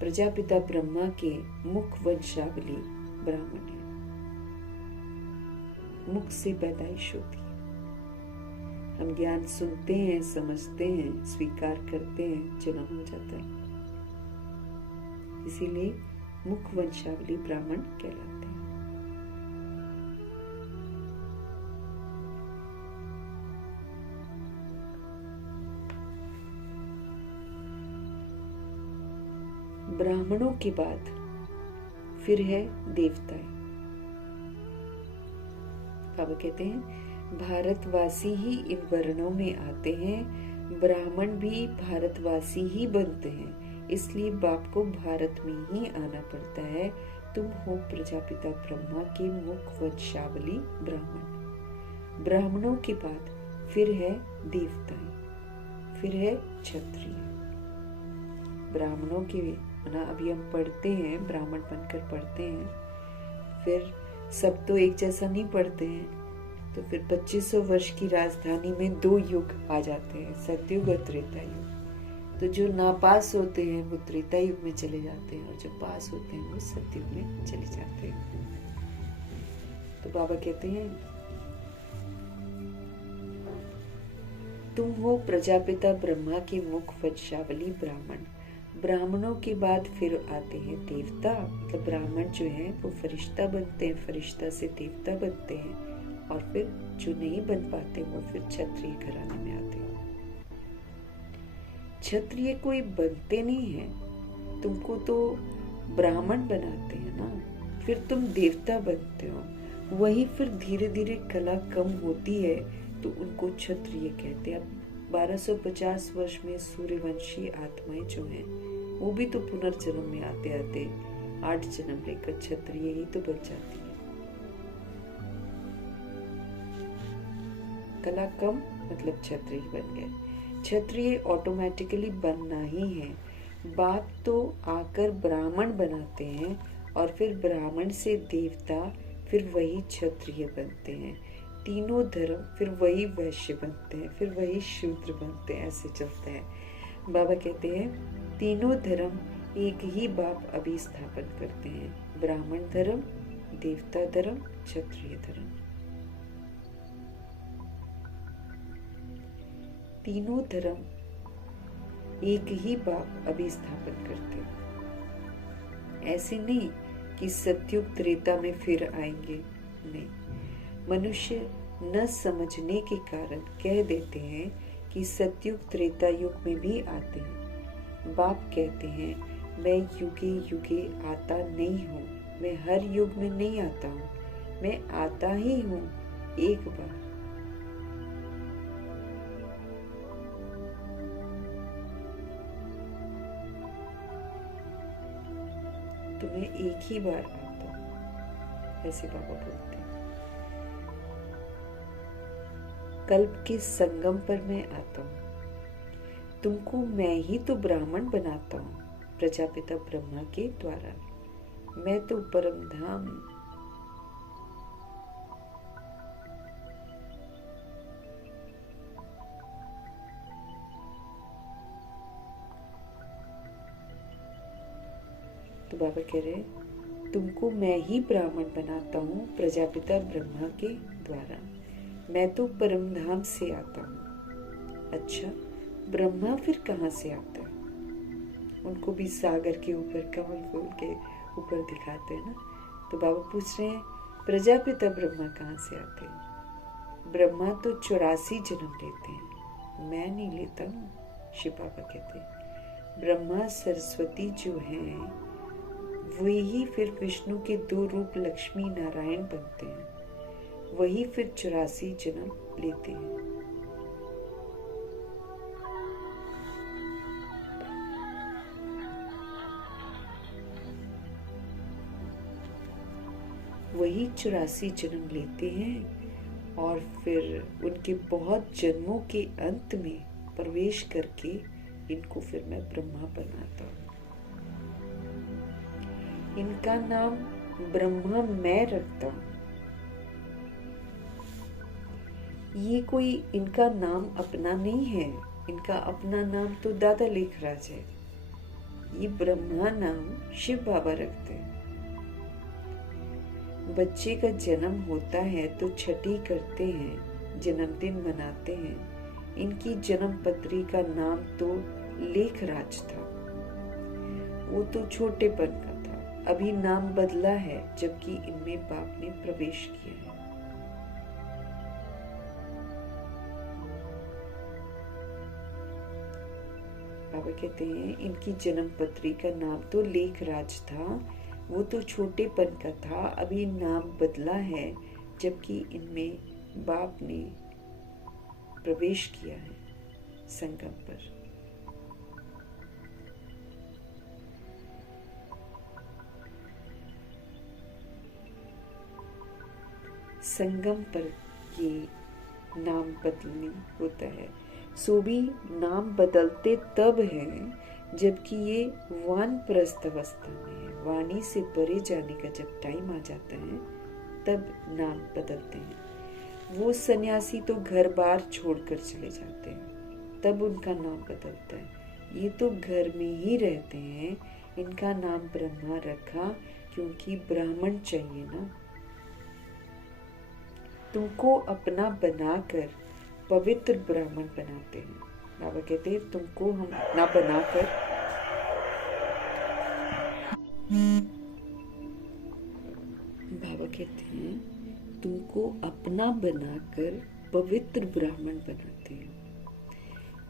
प्रजापिता ब्रह्मा के मुख वंशावली ब्राह्मण हैं। मुख से पैदाइश होती है। हम ज्ञान सुनते हैं, समझते हैं, स्वीकार करते हैं, जन्म हो जाता है। इसीलिए मुख वंशावली ब्राह्मण कहलाते हैं। ब्राह्मणों के बाद फिर है देवताएं। बाबा कहते हैं भारतवासी ही इन वर्णों में आते हैं। ब्राह्मण भी भारतवासी ही बनते हैं। इसलिए बाप को भारत में ही आना पड़ता है। तुम हो प्रजापिता ब्रह्मा के मुख वंशावली ब्राह्मण। ब्राह्मणों के बाद फिर है देवताएं, फिर है क्षत्रिय। ब्राह्मणों के अभी हम पढ़ते हैं, ब्राह्मण बनकर पढ़ते हैं। फिर सब तो एक जैसा नहीं पढ़ते हैं। तो फिर 2500 वर्ष की राजधानी में 2 युग आ जाते हैं, सतयुग और त्रेता युग। तो जो नापास होते हैं वो त्रेता युग में चले जाते हैं, और जो पास होते हैं वो सतयुग में चले जाते हैं। तो बाबा कहते हैं तुम हो प्रजापिता ब्रह्मा के मुख वंशावली ब्राह्मण। ब्राह्मणों के बाद फिर आते हैं देवता। मतलब ब्राह्मण जो हैं वो फरिश्ता बनते हैं, फरिश्ता से देवता बनते हैं, और फिर जो नहीं बन पाते वो फिर क्षत्रिय घराने में आते हैं। क्षत्रिय कोई बनते नहीं है, तुमको तो ब्राह्मण बनाते हैं ना, फिर तुम देवता बनते हो। वही फिर धीरे धीरे कला कम होती है तो उनको क्षत्रिय कहते हैं। 1250 वर्ष में सूर्यवंशी आत्माएं जो हैं वो भी तो पुनर्जन्म में आते आते 8 जन्म लेकर क्षत्रिय ही तो बन जाती है। कला कम मतलब क्षत्रिय बन गए। क्षत्रिय ऑटोमेटिकली बनना ही है। बाप तो आकर ब्राह्मण बनाते हैं, और फिर ब्राह्मण से देवता, फिर वही क्षत्रिय बनते हैं। तीनों धर्म, फिर वही वैश्य बनते हैं, फिर वही शूद्र बनते हैं। ऐसे चलते हैं। बाबा कहते हैं तीनों धर्म एक ही बाप अभी स्थापन करते हैं। ब्राह्मण धर्म, देवता धर्म, क्षत्रिय धर्म। तीनों धर्म एक ही बाप अभी स्थापन करते हैं। ऐसे नहीं कि सतयुग त्रेता में फिर आएंगे। नहीं, मनुष्य न समझने के कारण कह देते हैं कि सतयुग त्रेता युग में भी आते हैं। बाप कहते हैं, मैं युगे युगे आता नहीं हूँ, मैं हर युग में नहीं आता हूँ, मैं आता ही हूँ एक बार। तो मैं एक ही बार आता हूँ, ऐसे बाबा बोलते हैं। कल्प के संगम पर मैं आता हूँ। तुमको मैं ही तो ब्राह्मण बनाता हूँ प्रजापिता ब्रह्मा के द्वारा। मैं तो परम धाम तो बाबा कह रहे हैं, तुमको मैं ही ब्राह्मण बनाता हूँ प्रजापिता ब्रह्मा के द्वारा। मैं तो परम धाम से आता हूँ। अच्छा, ब्रह्मा फिर कहाँ से आता है? उनको भी सागर के ऊपर कमल फूल के ऊपर दिखाते हैं ना। तो बाबा पूछ रहे हैं, प्रजापिता ब्रह्मा कहाँ से आते हैं? ब्रह्मा तो 84 जन्म लेते हैं, मैं नहीं लेता हूँ। शिव बाबा कहते हैं, ब्रह्मा सरस्वती जो हैं वही फिर विष्णु के 2 रूप लक्ष्मी नारायण बनते हैं, वही फिर 84 जन्म लेते हैं। वही 84 जन्म लेते हैं और फिर उनके बहुत जन्मों के अंत में प्रवेश करके इनको फिर मैं ब्रह्मा बनाता हूँ। इनका नाम ब्रह्मा मैं रखता हूँ। ये कोई इनका नाम अपना नहीं है, इनका अपना नाम तो दादा लेखराज है। ये ब्रह्मा नाम शिव बाबा रखते हैं। बच्चे का जन्म होता है तो छठी करते हैं, जन्मदिन मनाते हैं। इनकी जन्म पत्री का नाम तो लेखराज था। वो तो छोटेपन का था, अभी नाम बदला है जबकि इनमें बाप ने प्रवेश किया है। बाबा कहते हैं, इनकी जन्म पत्री का नाम तो लेखराज था, वो तो छोटेपन का था, अभी नाम बदला है जबकि इनमें बाप ने प्रवेश किया है संगम पर। संगम पर ये नाम बदलनी होता है। सो भी नाम बदलते तब हैं जबकि ये वानप्रस्थ अवस्था में है। वाणी से परे जाने का जब टाइम आ जाता है तब नाम बदलते हैं। वो सन्यासी तो घर बार छोड़कर चले जाते हैं, तब उनका नाम बदलता है। ये तो घर में ही रहते हैं, इनका नाम ब्रह्मा रखा क्योंकि ब्राह्मण चाहिए ना। तुमको अपना बनाकर पवित्र ब्राह्मण बनाते हैं। बाबा कहते हैं, तुमको हम अपना बनाकर बाबा कहते हैं, तुमको अपना बनाकर पवित्र ब्राह्मण बनाते हैं।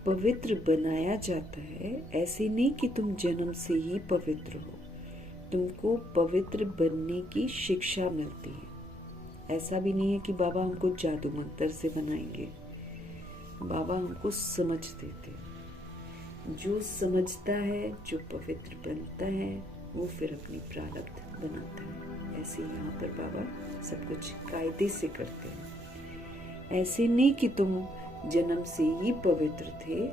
पवित्र बनाया जाता है, ऐसे नहीं कि तुम जन्म से ही पवित्र हो। तुमको पवित्र बनने की शिक्षा मिलती है। ऐसा भी नहीं है कि बाबा हमको जादू मंत्र से बनाएंगे। बाबा हमको समझ देते हैं। जो समझता है, जो पवित्र बनता है, वो फिर अपनी प्रारब्ध बनाता है। ऐसे यहाँ पर बाबा सब कुछ कायदे से करते हैं। ऐसे नहीं कि तुम जन्म से ही पवित्र थे,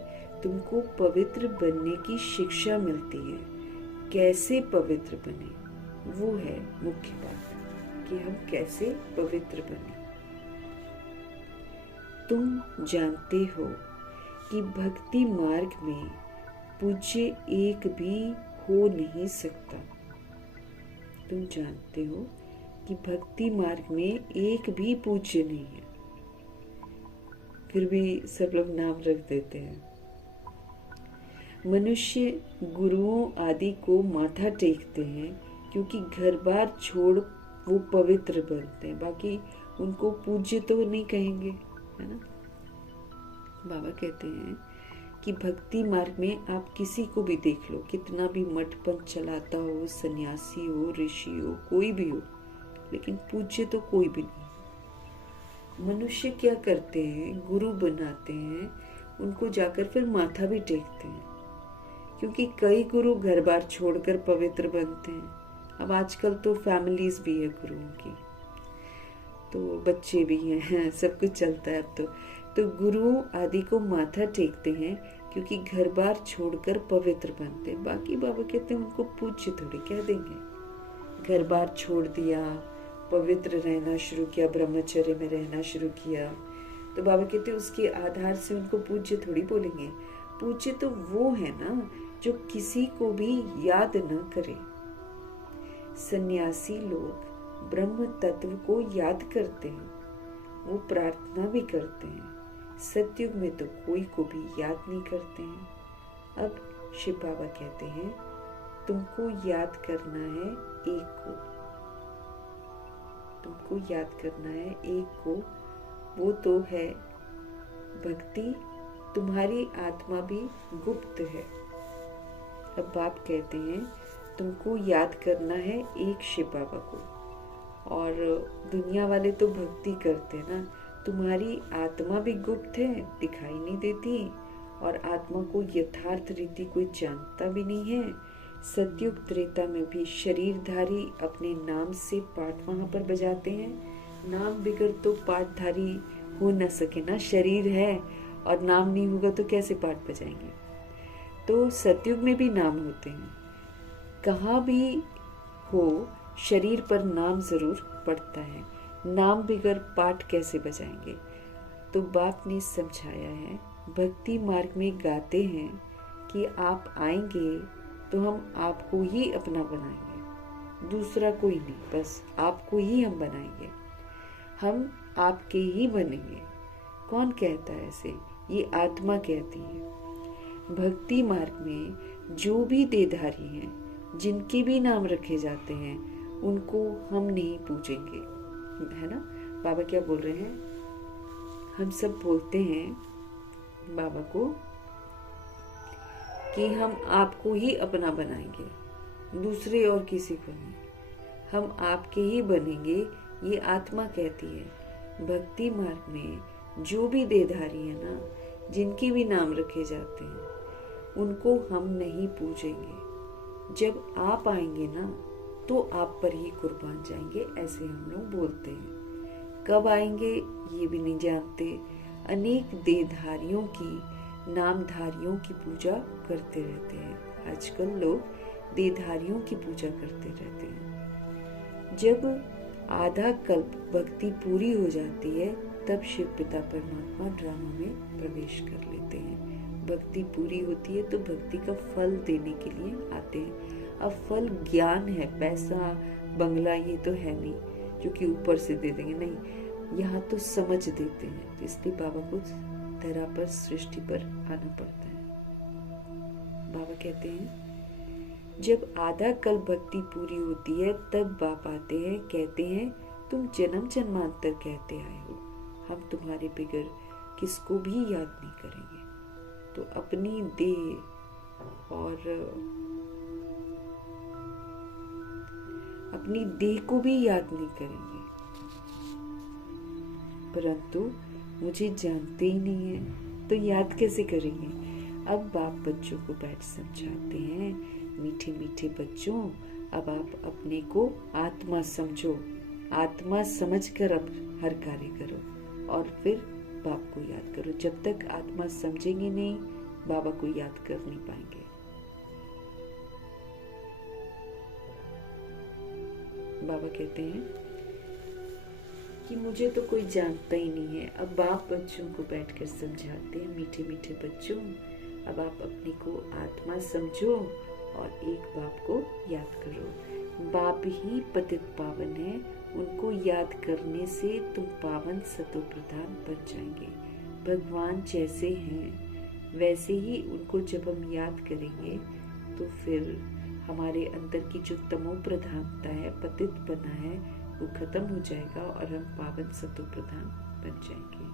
तुमको पवित्र बनने की शिक्षा मिलती है। कैसे पवित्र बने, वो है मुख्य बात कि हम कैसे पवित्र बने। तुम जानते हो कि भक्ति मार्ग में पूज्य एक भी हो नहीं सकता। तुम जानते हो कि भक्ति मार्ग में एक भी पूज्य नहीं है, फिर भी सब लोग नाम रख देते हैं। मनुष्य गुरुओं आदि को माथा टेकते हैं क्योंकि घर बार छोड़ वो पवित्र बनते हैं। बाकी उनको पूज्य तो नहीं कहेंगे, है ना। बाबा कहते हैं कि भक्ति मार्ग में आप किसी को भी देख लो, कितना भी मठपंथ चलाता हो, सन्यासी हो, ऋषि हो, कोई भी हो, लेकिन पूज्य तो कोई भी नहीं। मनुष्य क्या करते हैं, गुरु बनाते हैं, उनको जाकर फिर माथा भी टेकते हैं, क्योंकि कई गुरु घर बार छोड़कर पवित्र बनते हैं। अब आजकल तो फैमिलीज भी है गुरुओं की, तो बच्चे भी हैं, सब कुछ चलता है अब तो गुरुओं आदि को माथा टेकते हैं, क्योंकि घर बार छोड़कर पवित्र बनते हैं। बाकी बाबा कहते हैं उनको पूज्य थोड़ी कह देंगे। घर बार छोड़ दिया, पवित्र रहना शुरू किया, ब्रह्मचर्य में रहना शुरू किया, तो बाबा कहते हैं उसके आधार से उनको पूज्य थोड़ी बोलेंगे। पूज्य तो वो है ना जो किसी को भी याद न करे। सन्यासी लोग ब्रह्म तत्व को याद करते हैं, वो प्रार्थना भी करते हैं। सतयुग में तो कोई को भी याद नहीं करते हैं। अब शिव बाबा कहते हैं तुमको याद करना है एक को, तुमको याद करना है एक को, वो तो है भक्ति। तुम्हारी आत्मा भी गुप्त है। अब बाप कहते हैं तुमको याद करना है एक शिव बाबा को, और दुनिया वाले तो भक्ति करते हैं ना। तुम्हारी आत्मा भी गुप्त है, दिखाई नहीं देती, और आत्मा को यथार्थ रीति कोई जानता भी नहीं है। सतयुग त्रेता में भी शरीरधारी अपने नाम से पाठ वहां पर बजाते हैं। नाम बिगड़ तो पाठधारी हो न सके ना, शरीर है और नाम नहीं होगा तो कैसे पाठ बजाएंगे। तो सतयुग में भी नाम होते हैं, कहाँ भी हो शरीर पर नाम जरूर पड़ता है। नाम बिगर पाठ कैसे बजाएंगे। तो बाप ने समझाया है, भक्ति मार्ग में गाते हैं कि आप आएंगे तो हम आपको ही अपना बनाएंगे, दूसरा कोई नहीं, बस आपको ही हम बनाएंगे, हम आपके ही बनेंगे। कौन कहता है ऐसे? ये आत्मा कहती है। भक्ति मार्ग में जो भी देहधारी हैं, जिनके भी नाम रखे जाते हैं, उनको हम नहीं पूजेंगे, है ना। बाबा क्या बोल रहे हैं? हम सब बोलते हैं बाबा को कि हम आपको ही अपना बनाएंगे, दूसरे और किसी को नहीं, हम आपके ही बनेंगे। ये आत्मा कहती है। भक्ति मार्ग में जो भी देहधारी है ना, जिनके भी नाम रखे जाते हैं, उनको हम नहीं पूजेंगे। जब आप आएंगे ना तो आप पर ही कुर्बान जाएंगे, ऐसे हम लोग बोलते हैं। कब आएंगे ये भी नहीं जानते। अनेक देहधारियों की, नामधारियों की पूजा करते रहते हैं। आजकल लोग देहधारियों की पूजा करते रहते हैं। जब आधा कल्प भक्ति पूरी हो जाती है, तब शिव पिता परमात्मा ड्रामा में प्रवेश कर लेते हैं। भक्ति पूरी होती है तो भक्ति का फल देने के लिए आते हैं। अब फल ज्ञान है, पैसा बंगला ये तो है नहीं जो कि ऊपर से दे देंगे, नहीं, यहाँ तो समझ देते हैं। तो इसलिए बाबा को धरा पर, सृष्टि पर आना पड़ता है। बाबा कहते हैं जब आधा कल भक्ति पूरी होती है तब बाप आते हैं, कहते हैं तुम जन्म जन्मांतर कहते आए हो, हम तुम्हारे बिगर किसको भी याद नहीं करेंगे। तो अपनी देह और अपनी देह को भी याद नहीं करेंगे। परंतु मुझे जानते ही नहीं है तो याद कैसे करेंगे। अब बाप बच्चों को बैठ समझाते हैं, मीठे मीठे बच्चों, अब आप अपने को आत्मा समझो, आत्मा समझकर अब हर कार्य करो और फिर बाप को याद करो। जब तक आत्मा समझेंगे नहीं, बाबा को याद कर नहीं पाएंगे। बाबा कहते हैं कि मुझे तो कोई जानता ही नहीं है। अब बाप बच्चों को बैठकर समझाते हैं, मीठे मीठे बच्चों, अब आप अपने को आत्मा समझो और एक बाप को याद करो। बाप ही पतित पावन है, उनको याद करने से तुम पावन सतो प्रधान बन जाएंगे। भगवान जैसे हैं वैसे ही उनको जब हम याद करेंगे तो फिर हमारे अंदर की जो तमो प्रधानता है, पतित बना है, वो खत्म हो जाएगा और हम पावन सतो प्रधान बन जाएंगे।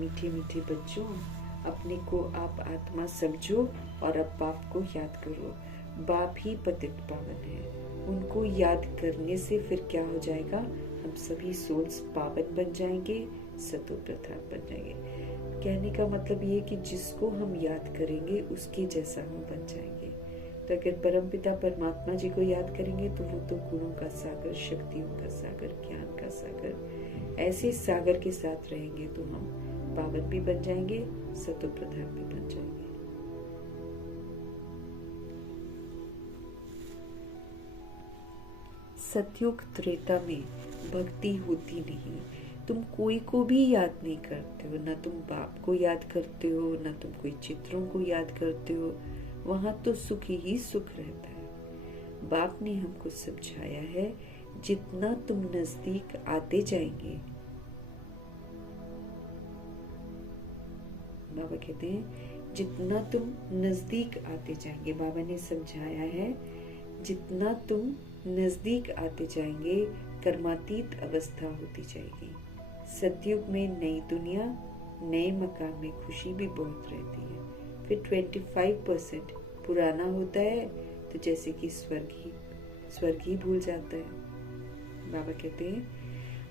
मीठे मीठे बच्चों, अपने को आप आत्मा समझो और अब बाप को याद करो। बाप ही पतित पावन है। उनको याद करने से फिर क्या हो जाएगा, हम सभी सोल्स पावन बन जाएंगे, सतो प्रधान बन जाएंगे। कहने का मतलब ये कि जिसको हम याद करेंगे उसके जैसा हम बन जाएंगे। तो अगर परमपिता परमात्मा जी को याद करेंगे तो वो तो गुणों का सागर, शक्तियों का सागर, ज्ञान का सागर, ऐसे सागर के साथ रहेंगे तो हम पावन भी बन जाएंगे, सतो प्रधान भी बन जाएंगे। सतयुग त्रेता में भक्ति होती नहीं। तुम कोई को भी याद नहीं करते हो, ना तुम बाप को याद करते हो, ना तुम कोई चित्रों को याद करते हो। वहां तो सुख ही सुख रहता है। बाप ने हमको समझाया है, जितना तुम नजदीक आते जाएंगे, बाबा कहते हैं जितना तुम नजदीक आते जाएंगे, बाबा ने समझाया है जितना तुम नजदीक आते जाएंगे कर्मातीत अवस्था होती जाएगी। सतयुग में नई दुनिया, नए मकान में खुशी भी बहुत रहती है। फिर 25% पुराना होता है तो जैसे कि स्वर्ग ही भूल जाता है। बाबा कहते हैं,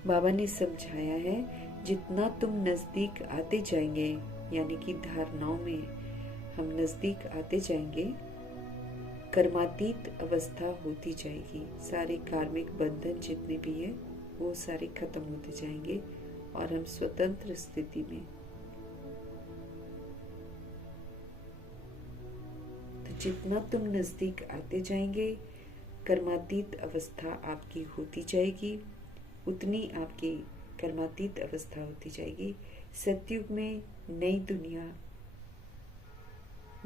बाबा ने समझाया है जितना तुम नजदीक आते जाएंगे, यानी कि धारणाओं में हम नजदीक आते जाएंगे, कर्मातीत अवस्था होती जाएगी। सारे कार्मिक बंधन जितने भी है वो सारे खत्म होते जाएंगे और हम स्वतंत्र स्थिति में। तो जितना तुम नजदीक आते जाएंगे कर्मातीत अवस्था आपकी होती जाएगी, उतनी आपकी कर्मातीत अवस्था होती जाएगी। सतयुग में नई दुनिया,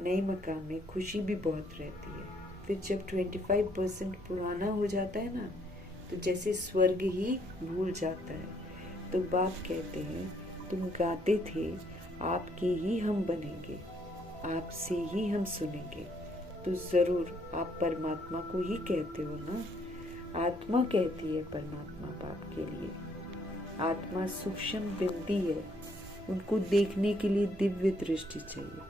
नए मकान में खुशी भी बहुत रहती है। फिर जब 25% पुराना हो जाता है ना, तो जैसे स्वर्ग ही भूल जाता है। तो बाप कहते हैं, तुम गाते थे आपके ही हम बनेंगे, आपसे ही हम सुनेंगे। तो जरूर आप परमात्मा को ही कहते हो ना। आत्मा कहती है परमात्मा बाप के लिए। आत्मा सूक्ष्म बिंदी है, उनको देखने के लिए दिव्य दृष्टि चाहिए।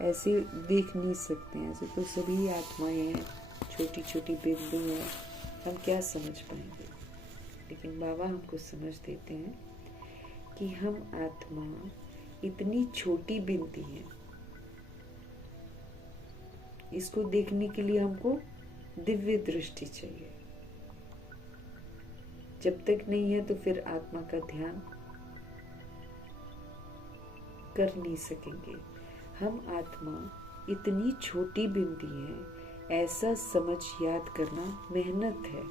ऐसे देख नहीं सकते हैं, ऐसे तो सभी आत्माएं हैं, छोटी छोटी बिंदु हैं, हम क्या समझ पाएंगे। लेकिन बाबा हमको समझ देते हैं कि हम आत्मा इतनी छोटी बिंदी है, इसको देखने के लिए हमको दिव्य दृष्टि चाहिए। जब तक नहीं है तो फिर आत्मा का ध्यान कर नहीं सकेंगे। हम आत्मा इतनी छोटी बिंदी है, ऐसा समझ याद करना मेहनत है।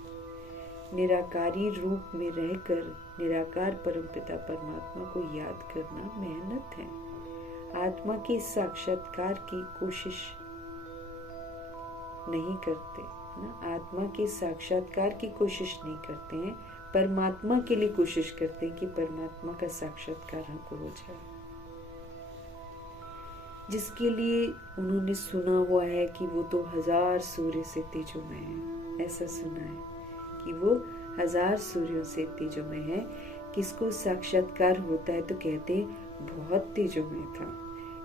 निराकारी रूप में रहकर निराकार परमपिता परमात्मा को याद करना मेहनत है। आत्मा के साक्षात्कार की कोशिश नहीं करते ना, आत्मा के साक्षात्कार की कोशिश नहीं करते हैं, परमात्मा के लिए कोशिश करते हैं कि परमात्मा का साक्षात्कार हमको हो जाए। जिसके लिए उन्होंने सुना हुआ है कि वो तो 1000 सूर्य से तेजोमय है, ऐसा सुना है कि वो 1000 सूर्यों से तेजोमय है। किसको साक्षात्कार होता है तो कहते हैं बहुत तेजोमय था,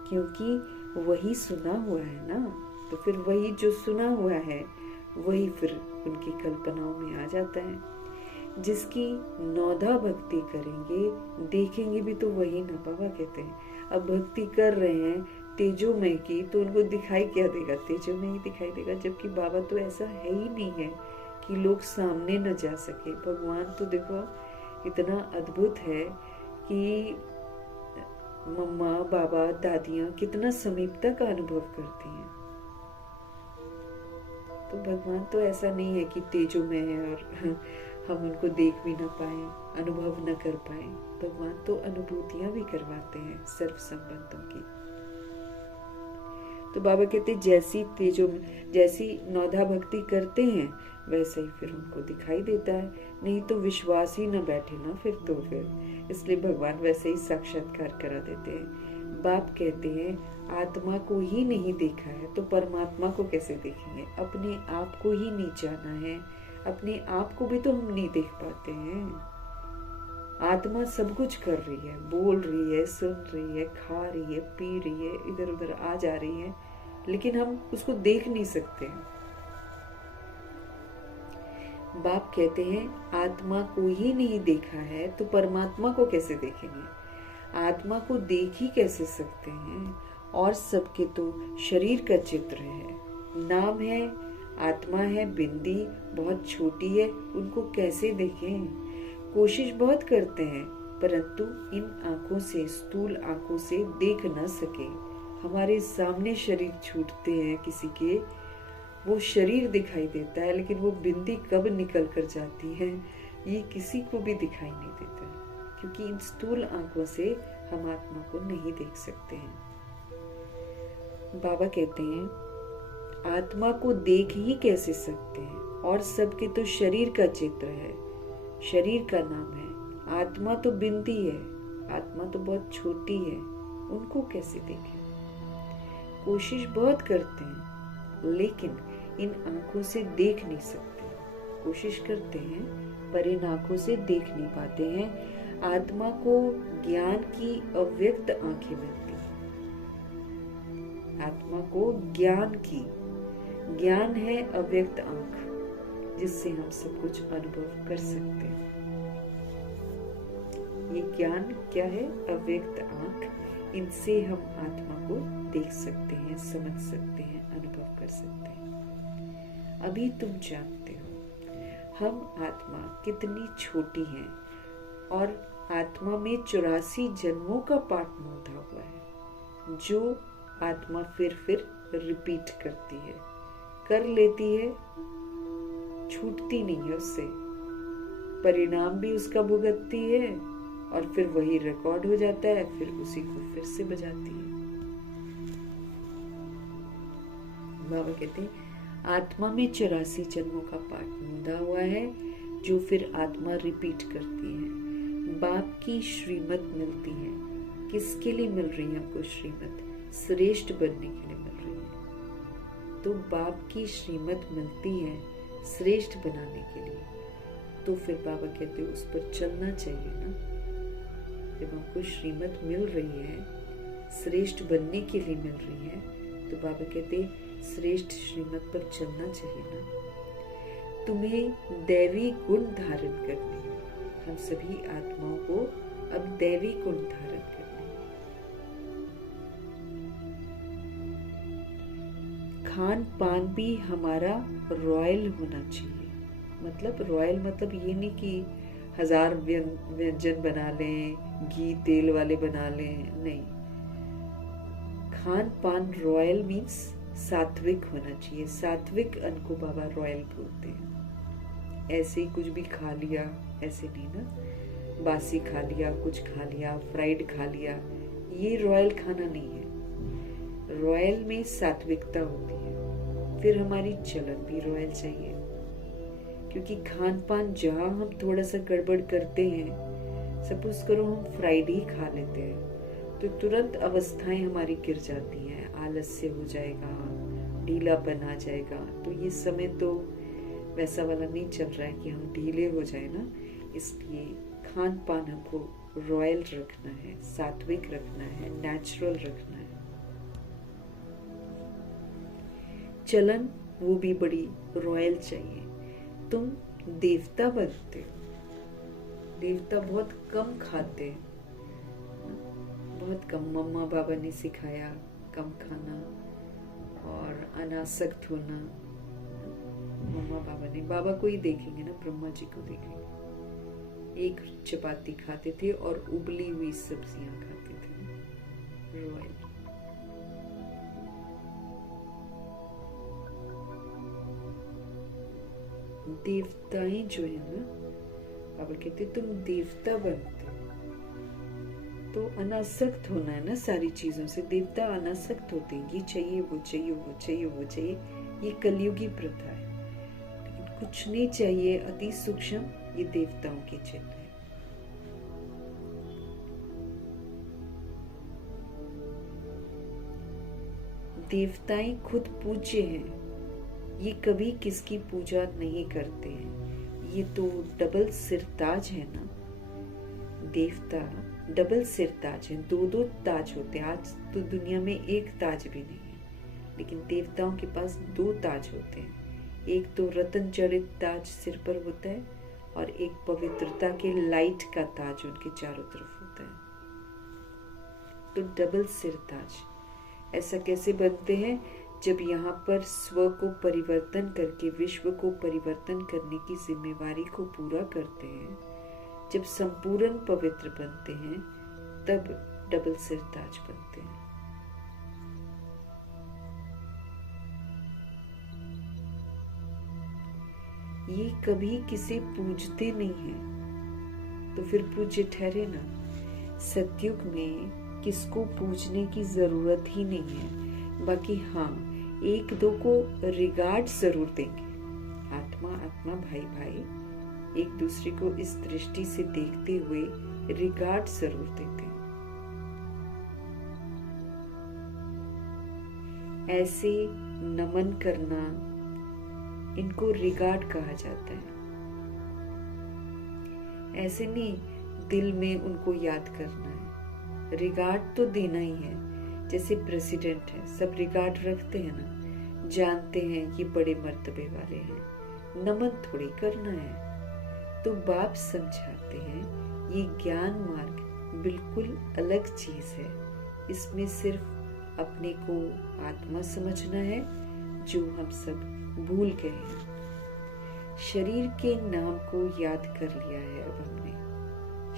क्योंकि वही सुना हुआ है ना। तो फिर वही जो सुना हुआ है वही फिर उनकी कल्पनाओं में आ जाता है। जिसकी नौधा भक्ति करेंगे, देखेंगे भी तो वही ना। बाबा कहते हैं अब भक्ति कर रहे हैं तेजोमय की, तो उनको दिखाई क्या देगा, तेजोमय ही दिखाई देगा। जबकि बाबा तो ऐसा है ही नहीं है कि लोग सामने न जा सके। भगवान तो देखो इतना अद्भुत है कि मम्मा बाबा दादियां कितना समीपता का अनुभव करती हैं। तो भगवान तो ऐसा नहीं है कि तेजोमय है और हम उनको देख भी ना पाए, अनुभव न कर पाए। भगवान तो अनुभूतियां भी करवाते हैं सर्व संबंधों की। तो बाबा कहते जैसी नौधा भक्ति करते हैं वैसे ही फिर उनको दिखाई देता है। नहीं तो विश्वास ही न बैठे ना फिर इसलिए भगवान वैसे ही साक्षात्कार करा देते हैं। बाप कहते हैं आत्मा को ही नहीं देखा है तो परमात्मा को कैसे देखेंगे। अपने आप को ही नहीं जाना है, अपने आप को भी तो हम नहीं देख पाते हैं। आत्मा सब कुछ कर रही है, बोल रही है, सुन रही है, खा रही है, पी रही है, इधर उधर आ जा रही है, लेकिन हम उसको देख नहीं सकते हैं। बाप कहते हैं आत्मा को ही नहीं देखा है तो परमात्मा को कैसे देखेंगे। आत्मा को देख ही कैसे सकते हैं, और सबके तो शरीर का चित्र है, नाम है, आत्मा है, बिंदी बहुत छोटी है, उनको कैसे देखें। कोशिश बहुत करते हैं परंतु इन आंखों से, स्थूल आंखों से देख न सके। हमारे सामने शरीर छूटते हैं किसी के, वो शरीर दिखाई देता है लेकिन वो बिंदी कब निकल कर जाती है ये किसी को भी दिखाई नहीं देता, क्योंकि इन स्थूल आंखों से हम आत्मा को नहीं देख सकते हैं। बाबा कहते हैं आत्मा को देख ही कैसे सकते हैं, और सबके तो शरीर का चित्र है, शरीर का नाम है, आत्मा तो बिंदी है, आत्मा तो बहुत छोटी है, उनको कैसे देखें। कोशिश बहुत करते हैं लेकिन इन आंखों से देख नहीं सकते। कोशिश करते हैं पर इन आंखों से देख नहीं पाते हैं। आत्मा को ज्ञान की अव्यक्त आंखें मिलती हैं। आत्मा को ज्ञान है अव्यक्त आंख, जिससे हम सब कुछ अनुभव कर सकते हैं। ये ज्ञान क्या है? अव्यक्त आंख। इनसे हम आत्मा को देख सकते हैं, समझ सकते हैं, अनुभव कर सकते हैं। अभी तुम जानते हो हम आत्मा कितनी छोटी है, और आत्मा में 84 जन्मों का पाठ मोधा हुआ है, जो आत्मा फिर रिपीट करती है, कर लेती है, छूटती नहीं है उससे, परिणाम भी उसका भुगतती है, और फिर वही रिकॉर्ड हो जाता है, फिर उसी को फिर से बजाती है। बाबा कहते हैं आत्मा में 84 जन्मों का पाठ मूंदा हुआ है, जो फिर आत्मा रिपीट करती है। बाप की श्रीमत मिलती है। किसके लिए मिल रही है हमको श्रीमत? श्रेष्ठ बनने के लिए मिल रही है। तो बाप की श्रीमत मिलती है श्रेष्ठ बनाने के लिए, तो फिर बाबा कहते हैं उस पर चलना चाहिए ना। जब हमको श्रीमत मिल रही है, श्रेष्ठ बनने के लिए मिल रही है, तो बाबा कहते हैं श्रेष्ठ श्रीमत पर चलना चाहिए ना। तुम्हें दैवी गुण धारण करने हैं। हम सभी आत्माओं को अब दैवी गुण धारण करने हैं। खान पान भी हमारा रॉयल होना चाहिए। मतलब रॉयल मतलब ये नहीं कि 1000 व्यंजन बना लें, घी तेल वाले बना लें, नहीं। खान पान रॉयल मीन्स सात्विक होना चाहिए। सात्विक अन्न को बाबा रॉयल बोलते हैं। ऐसे ही कुछ भी खा लिया, ऐसे नहीं ना, बासी खा लिया, कुछ खा लिया, फ्राइड खा लिया, ये रॉयल खाना नहीं है। रॉयल में सात्विकता होती है। फिर हमारी चलन भी रॉयल चाहिए, क्योंकि खान पान जहाँ हम थोड़ा सा गड़बड़ करते हैं, सपोज करो हम फ्राइड ही खा लेते हैं, तो तुरंत अवस्थाएं हमारी गिर जाती हैं, आलस्य हो जाएगा, ढीलापन आ जाएगा। तो ये समय तो वैसा वाला नहीं चल रहा है कि हम ढीले हो जाए ना। इसलिए खान पान हमको रॉयल रखना है, सात्विक रखना है, नेचुरल रखना है। चलन वो भी बड़ी रॉयल चाहिए। तुम देवता बनते हो। देवता बहुत कम खाते हैं, बहुत कम। मम्मा बाबा ने सिखाया कम खाना और अनासक्त होना। मम्मा बाबा ने, बाबा को ही देखेंगे ना, ब्रह्मा जी को देखेंगे, एक चपाती खाते थे और उबली हुई सब्जियां खाते थे। रॉयल। देवताएं जो है ना, बाबा कहते तुम देवता बनते हो, तो अनासक्त होना है ना सारी चीजों से। देवता अनासक्त होते हैं, ये चाहिए, वो चाहिए, वो चाहिए, वो चाहिए। ये कलयुगी प्रथा है। लेकिन कुछ नहीं चाहिए, अति सूक्ष्म, ये देवताओं के चिन्ह है। देवताएं खुद पूज्य हैं, ये कभी किसकी पूजा नहीं करते हैं। ये तो डबल सिरताज है ना। देवता डबल सिरताज है, दो दो ताज होते हैं। आज तो दुनिया में एक ताज भी नहीं है, लेकिन देवताओं के पास दो ताज होते हैं। एक तो रतन जड़ित ताज सिर पर होता है और एक पवित्रता के लाइट का ताज उनके चारों तरफ होता है। तो डबल सिर ताज ऐसा कैसे बनते हैं? जब यहाँ पर स्व को परिवर्तन करके विश्व को परिवर्तन करने की जिम्मेवारी को पूरा करते हैं, जब संपूर्ण पवित्र बनते हैं, तब डबल सिर ताज बनते हैं। ये कभी किसे पूजते नहीं है, तो फिर पूज्य ठहरे ना। सतयुग में किसको पूजने की जरूरत ही नहीं है। बाकी हाँ, एक दो को रिगार्ड जरूर देंगे। आत्मा आत्मा, भाई भाई, एक दूसरे को इस दृष्टि से देखते हुए रिगार्ड जरूर देते हैं। ऐसे नमन करना, इनको रिगार्ड कहा जाता है। ऐसे नहीं दिल में उनको याद करना है, रिगार्ड तो देना ही है। जैसे प्रेसिडेंट है, सब रिगार्ड रखते हैं ना, जानते हैं ये बड़े मर्तबे वाले हैं, नमन थोड़ी करना है। तो बाप समझाते हैं ये ज्ञान मार्ग बिल्कुल अलग चीज है। इसमें सिर्फ अपने को आत्मा समझना है, जो हम सब भूल गए हैं। शरीर के नाम को याद कर लिया है अब हमने,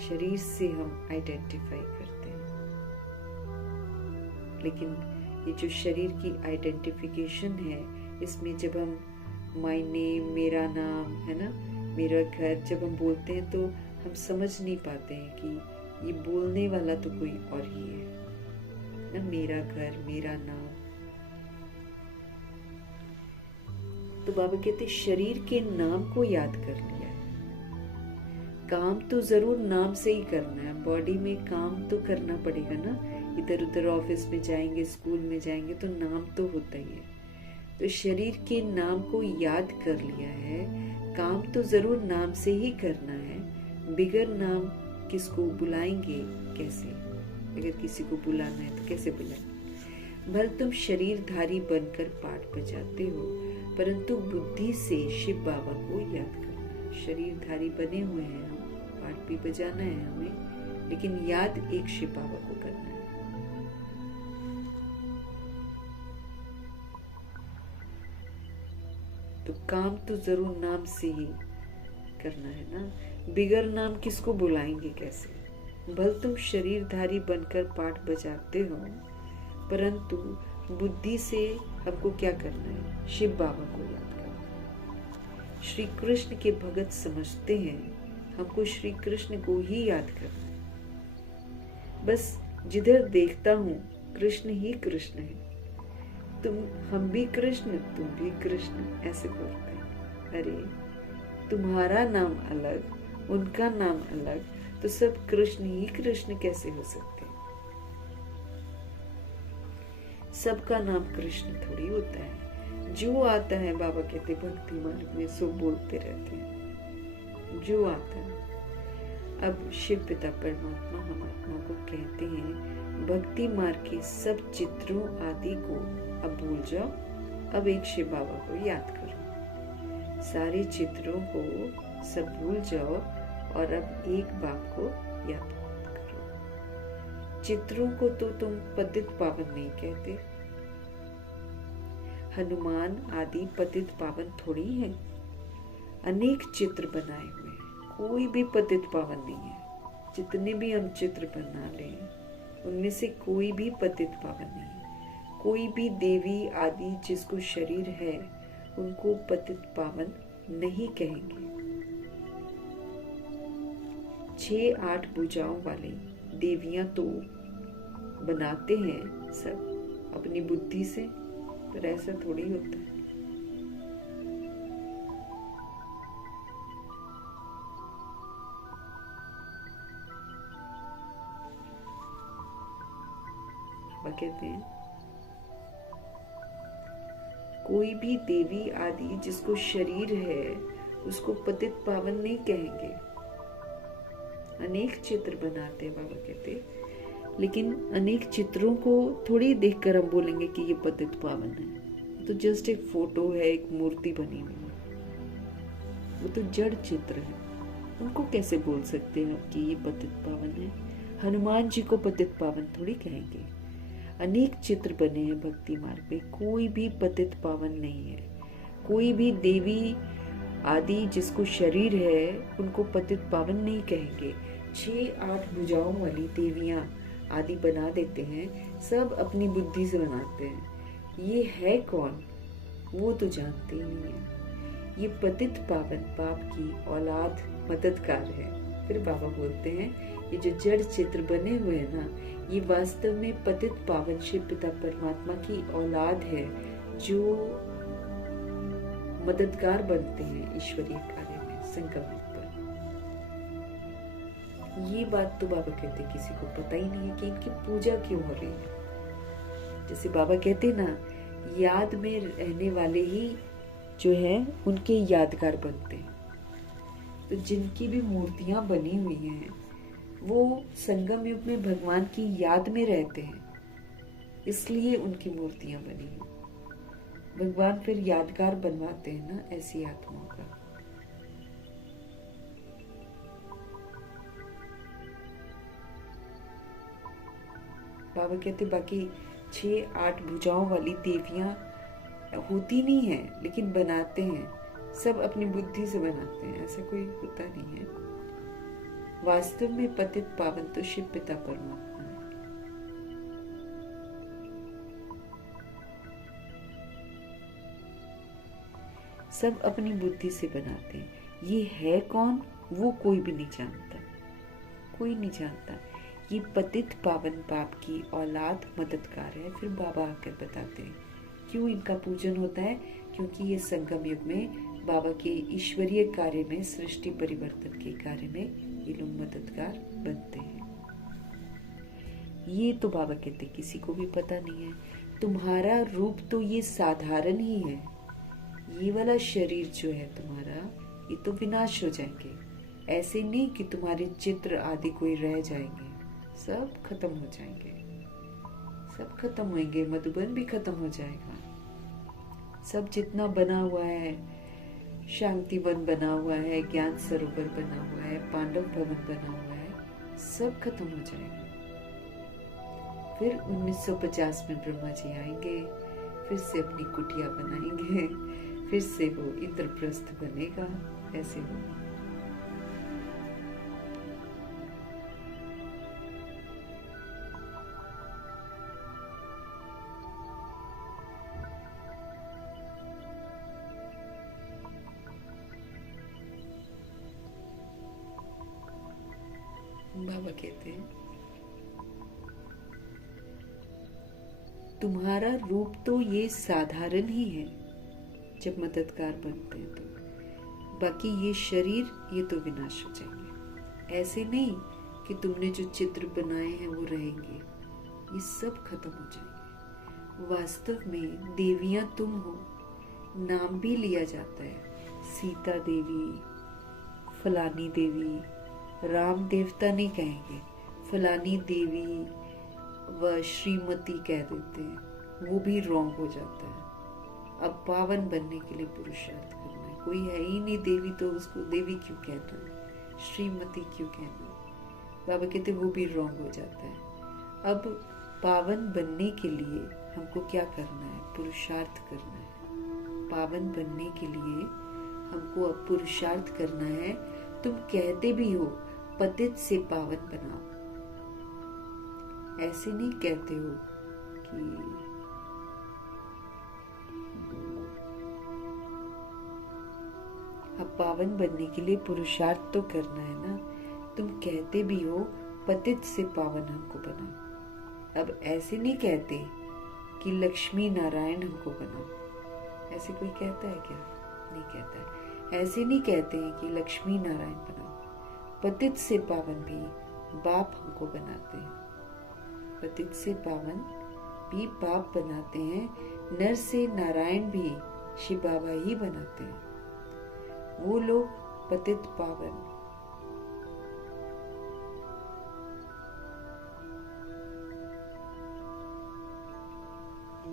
शरीर से हम आइडेंटिफाई करते हैं। लेकिन ये जो शरीर की आइडेंटिफिकेशन है, इसमें जब हम माय नेम, मेरा नाम है ना, मेरा घर, जब हम बोलते हैं तो हम समझ नहीं पाते हैं कि ये बोलने वाला तो कोई और ही है ना। मेरा घर, मेरा नाम। तो बाबा कहते शरीर के नाम को याद कर लिया है। काम तो जरूर नाम से ही करना है, बॉडी में काम तो करना पड़ेगा ना। इधर उधर ऑफिस में जाएंगे, स्कूल में जाएंगे तो नाम तो होता ही है। तो शरीर के नाम को याद कर लिया है, काम तो जरूर नाम से ही करना है। बिगर नाम किसको बुलाएंगे, कैसे? अगर किसी को बुलाना है तो कैसे बुलाएं? भले तुम शरीरधारी बनकर पाठ बजाते हो, परंतु बुद्धि से शिव बाबा को याद करना। शरीरधारी बने हुए हैं हम, पाठ भी बजाना है हमें, लेकिन याद एक शिव बाबा को करना है। तो काम तो जरूर नाम से ही करना है ना। बिगर नाम किसको बुलाएंगे, कैसे? भले तुम शरीरधारी बनकर पाठ बजाते हो, परंतु बुद्धि से हमको क्या करना है? शिव बाबा को याद करना। श्री कृष्ण के भगत समझते हैं, हमको श्री कृष्ण को ही याद करना है। बस जिधर देखता हूँ कृष्ण ही कृष्ण है। हम भी कृष्ण, तुम भी कृष्ण, ऐसे बोलते हैं। अरे तुम्हारा नाम अलग, उनका नाम अलग, तो सब कृष्ण ही कृष्ण कैसे हो सकते हैं? सबका नाम कृष्ण थोड़ी होता है। जो आता है, बाबा कहते भक्ति मार्ग में सो बोलते रहते हैं, जो आता है। अब शिव पिता परमात्मा हम आत्मा को कहते हैं, भक्ति मार्ग के सब चित्रों आदि को अब भूल जाओ, अब एक शिव बाबा को याद करो। सारे चित्रों को सब भूल जाओ और अब एक बाप को याद करो। चित्रों को तो तुम पतित पावन नहीं कहते। हनुमान आदि पतित पावन थोड़ी है। अनेक चित्र बनाए हुए हैं, कोई भी पतित पावन नहीं है। जितने भी हम चित्र बना लें, उनमें से कोई भी पतित पावन नहीं है। कोई भी देवी आदि जिसको शरीर है, उनको पतित पावन नहीं कहेंगे। 6-8 भुजाओं वाली देवियां तो बनाते हैं सब अपनी बुद्धि से, पर ऐसा थोड़ी होता है। कहते हैं कोई भी देवी आदि जिसको शरीर है उसको पतित पावन नहीं कहेंगे। अनेक चित्र बनाते हैं बाबा कहते, लेकिन अनेक चित्रों को थोड़ी देखकर हम बोलेंगे कि ये पतित पावन है। तो जस्ट एक फोटो है, एक मूर्ति बनी हुई है, वो तो जड़ चित्र है, उनको कैसे बोल सकते हैं कि ये पतित पावन है। हनुमान जी को पतित पावन थोड़ी कहेंगे। अनेक चित्र बने हैं भक्ति मार्ग पे, कोई भी पतित पावन नहीं है। कोई भी देवी आदि जिसको शरीर है उनको पतित पावन नहीं कहेंगे। 6-8 भुजाओं वाली देवियां आदि बना देते हैं, सब अपनी बुद्धि से बनाते हैं। ये है कौन वो तो जानते ही नहीं है। ये पतित पावन पाप की औलाद मददगार है। फिर बाबा बोलते हैं ये जो जड़ चित्र बने हुए हैं ना, ये वास्तव में पतित पावन शिव पिता परमात्मा की औलाद है, जो मददगार बनते हैं ईश्वरीय कार्य में, संगम पर। ये बात तो बाबा कहते किसी को पता ही नहीं है कि इनकी पूजा क्यों हो रही है। जैसे बाबा कहते ना, याद में रहने वाले ही जो है उनके यादगार बनते हैं। तो जिनकी भी मूर्तियां बनी हुई हैं वो संगम युग में भगवान की याद में रहते हैं, इसलिए उनकी मूर्तियां बनी हैं। भगवान फिर यादगार बनवाते हैं ना ऐसी आत्माओं का। बाबा कहते बाकी 6-8 भुजाओं वाली देवियां होती नहीं है, लेकिन बनाते हैं, सब अपनी बुद्धि से बनाते हैं, ऐसा कोई होता नहीं है। वास्तव में पतित पावन तो शिव पिता परमात्मा है। सब अपनी बुद्धि से बनाते हैं। ये है कौन वो कोई भी नहीं जानता, कोई नहीं जानता। ये पतित पावन पाप की औलाद मददगार है। फिर बाबा आकर बताते हैं क्यों इनका पूजन होता है, क्योंकि ये संगम युग में बाबा के ईश्वरीय कार्य में, सृष्टि परिवर्तन के कार्य में ये लोग मददगार बनते हैं। ये तो बाबा कहते किसी को भी पता नहीं है। तुम्हारा रूप तो ये साधारण ही है। ये वाला शरीर जो है तुम्हारा, ये तो विनाश हो जाएंगे। ऐसे नहीं कि तुम्हारे चित्र आदि कोई रह जाएंगे, सब खत्म हो जाएंगे, सब खत्म होंगे। मधुबन भी खत्म हो जाएगा। सब जितना बना हुआ है, शांति वन बना हुआ है, ज्ञान सरोवर बना हुआ है, पांडव भवन बना हुआ है, सब खत्म हो जाएगा। फिर 1950 में ब्रह्मा जी आएंगे, फिर से अपनी कुटिया बनाएंगे, फिर से वो इंद्रप्रस्थ बनेगा, ऐसे होगा। बाबा कहते हैं तुम्हारा रूप तो ये साधारण ही है जब मददगार बनते हैं तो, बाकी ये शरीर ये तो विनाश हो जाएंगे। ऐसे नहीं कि तुमने जो चित्र बनाए हैं वो रहेंगे, ये सब खत्म हो जाएंगे। वास्तव में देवियां तुम हो, नाम भी लिया जाता है, सीता देवी, फलानी देवी। राम देवता नहीं कहेंगे, फलानी देवी व श्रीमती कह देते हैं, वो भी रॉन्ग हो जाता है। अब पावन बनने के लिए पुरुषार्थ करना है। कोई है ही नहीं देवी तो उसको देवी क्यों कहना है, श्रीमती क्यों कहना है। बाबा कहते वो भी रॉन्ग हो जाता है। अब पावन बनने के लिए हमको क्या करना है, पुरुषार्थ करना है। पावन बनने के लिए हमको अब पुरुषार्थ करना है। तुम कहते भी हो पतित से पावन बनाओ, ऐसे नहीं कहते हो कि अब पावन बनने के लिए पुरुषार्थ तो करना है ना। तुम कहते भी हो पतित से पावन हमको बनाओ। अब ऐसे नहीं कहते कि लक्ष्मी नारायण हमको बनाओ। ऐसे कोई कहता है क्या? नहीं कहता है। ऐसे नहीं कहते हैं कि लक्ष्मी नारायण बनाओ। पतित से पावन भी बाप हमको बनाते हैं। पतित से पावन भी बाप बनाते हैं, नर से नारायण भी शिव बाबा ही बनाते हैं। वो लोग पतित पावन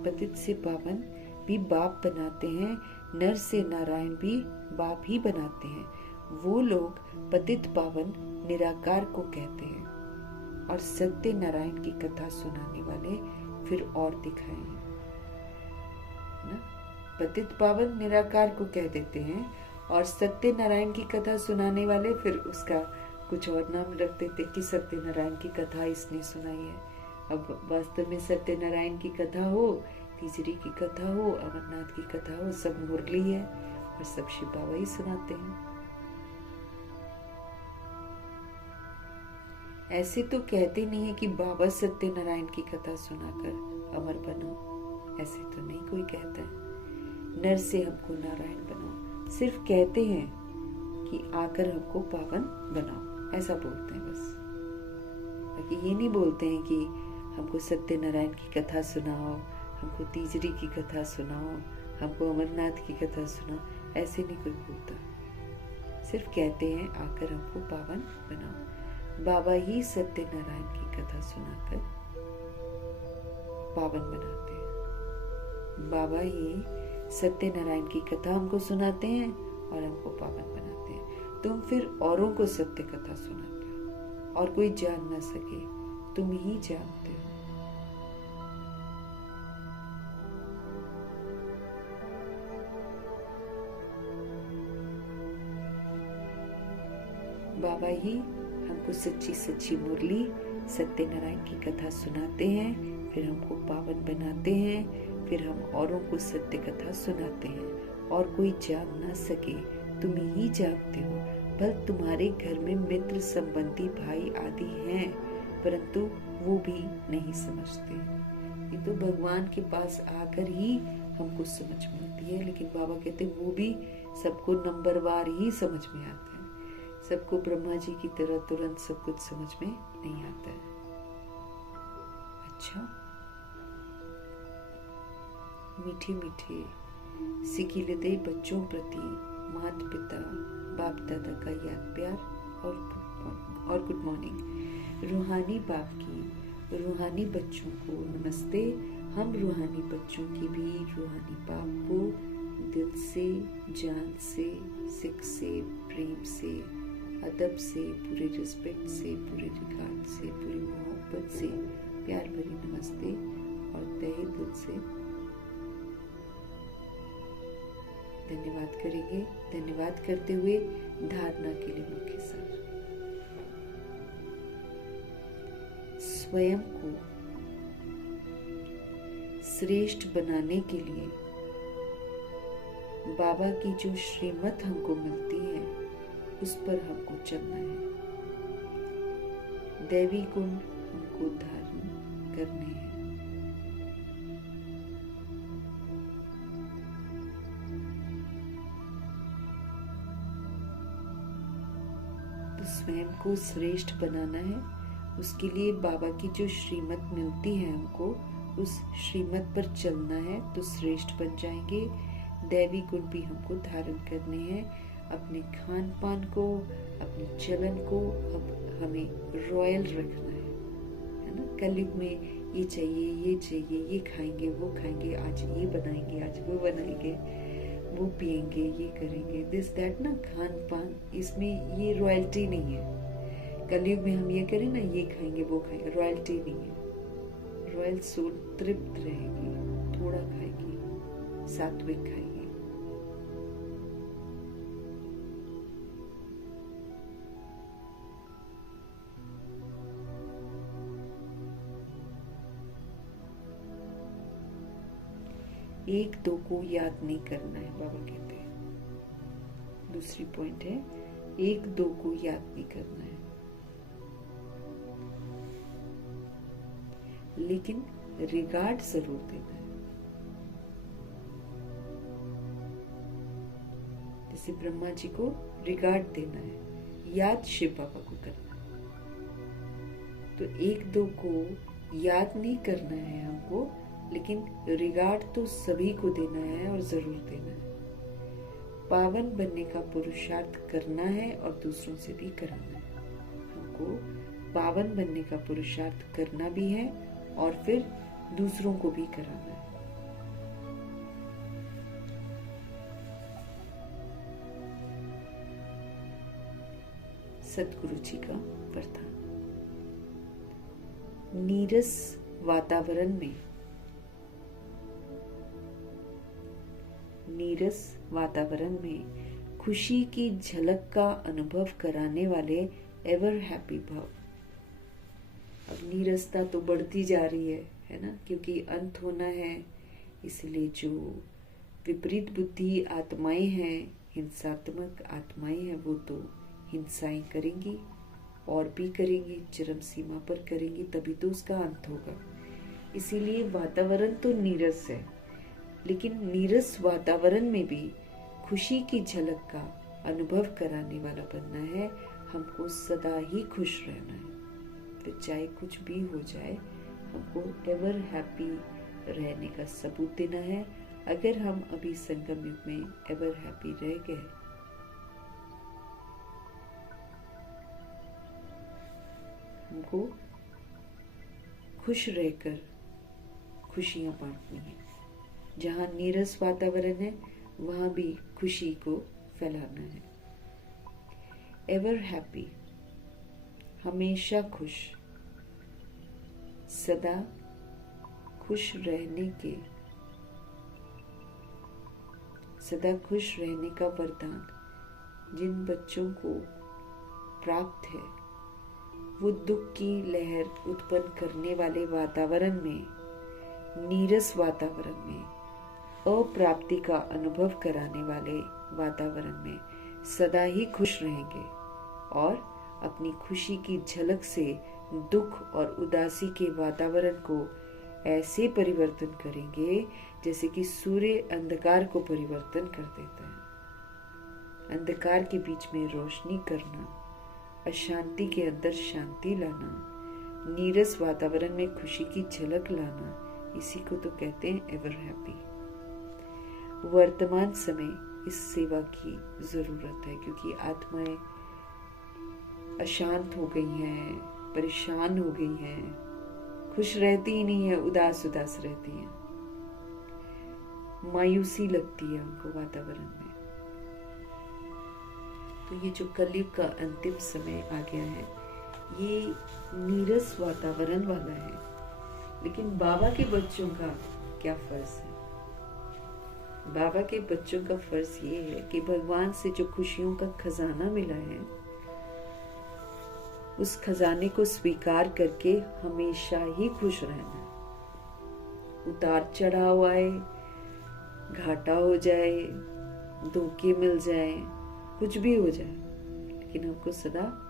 पतित से पावन भी बाप बनाते हैं। नर से नारायण भी बाप ही बनाते हैं। वो लोग पतित पावन निराकार को कहते हैं और सत्य नारायण की कथा सुनाने वाले फिर और दिखाए हैं ना। पतित पावन निराकार को कह देते हैं और सत्य नारायण की कथा सुनाने वाले फिर उसका कुछ और नाम रख देते कि सत्य नारायण की कथा इसने सुनाई है। अब वास्तव में सत्य नारायण की कथा हो, तीसरी की कथा हो, अमरनाथ की कथा हो, सब मुरली है और सब शिव बाबा ही सुनाते हैं। ऐसे तो कहते नहीं है कि बाबा सत्य नारायण की कथा सुनाकर अमर बनो, ऐसे तो नहीं कोई कहता है। नर से हमको नारायण बनाओ, सिर्फ कहते हैं कि आकर हमको पावन बनाओ, ऐसा बोलते हैं बस। बाकी ये नहीं बोलते हैं कि हमको सत्य नारायण की कथा सुनाओ, हमको तीसरी की कथा सुनाओ, हमको अमरनाथ की कथा सुनाओ, ऐसे नहीं कोई बोलता। सिर्फ कहते हैं आकर हमको पावन बनाओ। बाबा ही सत्य नारायण की कथा सुनाकर पावन बनाते हैं। बाबा ही सत्य नारायण की कथा हमको सुनाते हैं और हमको पावन बनाते हैं। तुम फिर औरों को सत्य कथा सुनाते हो और कोई जान ना सके, तुम ही जानते हो। बाबा ही हमको सच्ची सच्ची मुरली सत्यनारायण की कथा सुनाते हैं, फिर हमको पावन बनाते हैं, फिर हम औरों को सत्य कथा सुनाते हैं और कोई जान ना सके, तुम ही जानते हो। भले तुम्हारे घर में मित्र संबंधी भाई आदि हैं, परंतु वो भी नहीं समझते। ये तो भगवान के पास आकर ही हमको समझ मिलती है, लेकिन बाबा कहते हैं वो भी सबको नंबरवार ही समझ में आता है। सबको ब्रह्मा जी की तरह तुरंत सब कुछ समझ में नहीं आता है। अच्छा, मीठे मीठे सिकिलदे बच्चों प्रति माता पिता बाप दादा का याद प्यार और गुड मॉर्निंग। रूहानी बाप की रूहानी बच्चों को नमस्ते। हम रूहानी बच्चों की भी रूहानी बाप को दिल से, जान से, सिख से, प्रेम से, अदब से, पूरे रिस्पेक्ट से, पूरे रिगार्ड से, पूरी मोहब्बत से प्यार भरी नमस्ते और तहे दिल से धन्यवाद करेंगे। धन्यवाद करते हुए धारणा के लिए मुख्य सार, स्वयं को श्रेष्ठ बनाने के लिए बाबा की जो श्रीमत हमको मिलती है उस पर हमको चलना है। दैवी गुण हमको धारण करने हैं। तो स्वयं को श्रेष्ठ बनाना है, उसके लिए बाबा की जो श्रीमत मिलती है हमको उस श्रीमत पर चलना है तो श्रेष्ठ बन जाएंगे। दैवी गुण भी हमको धारण करने हैं। अपने खान पान को, अपने चलन को अब हमें रॉयल रखना है ना। कलयुग में ये चाहिए, ये चाहिए, ये खाएंगे, वो खाएंगे, आज ये बनाएंगे, आज वो बनाएंगे, वो पिएंगे, ये करेंगे, दिस दैट ना, खान पान, इसमें ये रॉयल्टी नहीं है। कलयुग में हम ये करें ना, ये खाएंगे, वो खाएंगे, रॉयल्टी नहीं है। रॉयल सोल तृप्त रहेगी, थोड़ा खाएगी, सात्विक खाएगी। एक दो को याद नहीं करना है, बाबा कहते हैं। दूसरी पॉइंट है, एक दो को याद नहीं करना है, लेकिन रिगार्ड जरूर देना है। जैसे ब्रह्मा जी को रिगार्ड देना है, याद शिव बाबा को करना है। तो एक दो को याद नहीं करना है हमको, लेकिन रिगार्ड तो सभी को देना है और जरूर देना है। पावन बनने का पुरुषार्थ करना है और दूसरों से भी कराना है। हमको पावन बनने का पुरुषार्थ करना भी है और फिर दूसरों को भी कराना है। सतगुरु जी का वरदान। नीरस वातावरण में खुशी की झलक का अनुभव कराने वाले एवर हैप्पी भव। अब नीरसता तो बढ़ती जा रही है ना, क्योंकि अंत होना है। इसलिए जो विपरीत बुद्धि आत्माएं हैं, हिंसात्मक आत्माएं हैं, वो तो हिंसाएं करेंगी और भी करेंगी, चरम सीमा पर करेंगी, तभी तो उसका अंत होगा। इसीलिए वातावरण तो नीरस है, लेकिन नीरस वातावरण में भी खुशी की झलक का अनुभव कराने वाला बनना है। हमको सदा ही खुश रहना है, फिर चाहे कुछ भी हो जाए, हमको एवर हैप्पी रहने का सबूत देना है। अगर हम अभी संगम युग में एवर हैप्पी रह गए, हमको खुश रहकर खुशियां बांटनी है। जहां नीरस वातावरण है, वहां भी खुशी को फैलाना है। एवर हैप्पी, हमेशा खुश, सदा खुश रहने का वरदान जिन बच्चों को प्राप्त है, वो दुख की लहर उत्पन्न करने वाले वातावरण में, नीरस वातावरण में, अप्राप्ति का अनुभव कराने वाले वातावरण में सदा ही खुश रहेंगे और अपनी खुशी की झलक से दुख और उदासी के वातावरण को ऐसे परिवर्तन करेंगे जैसे कि सूर्य अंधकार को परिवर्तन कर देता है। अंधकार के बीच में रोशनी करना, अशांति के अंदर शांति लाना, नीरस वातावरण में खुशी की झलक लाना, इसी को तो कहते हैं एवर हैप्पी। वर्तमान समय इस सेवा की जरूरत है, क्योंकि आत्माएं अशांत हो गई हैं, परेशान हो गई हैं, खुश रहती ही नहीं है, उदास रहती हैं, मायूसी लगती है उनको वातावरण में। तो ये जो कलयुग का अंतिम समय आ गया है, ये नीरस वातावरण वाला है। लेकिन बाबा के बच्चों का क्या फर्ज है? बाबा के बच्चों का फर्ज ये है कि भगवान से जो खुशियों का खजाना मिला है, उस खजाने को स्वीकार करके हमेशा ही खुश रहना। उतार चढ़ाव आए, घाटा हो जाए, धोखे मिल जाए, कुछ भी हो जाए, लेकिन हमको सदा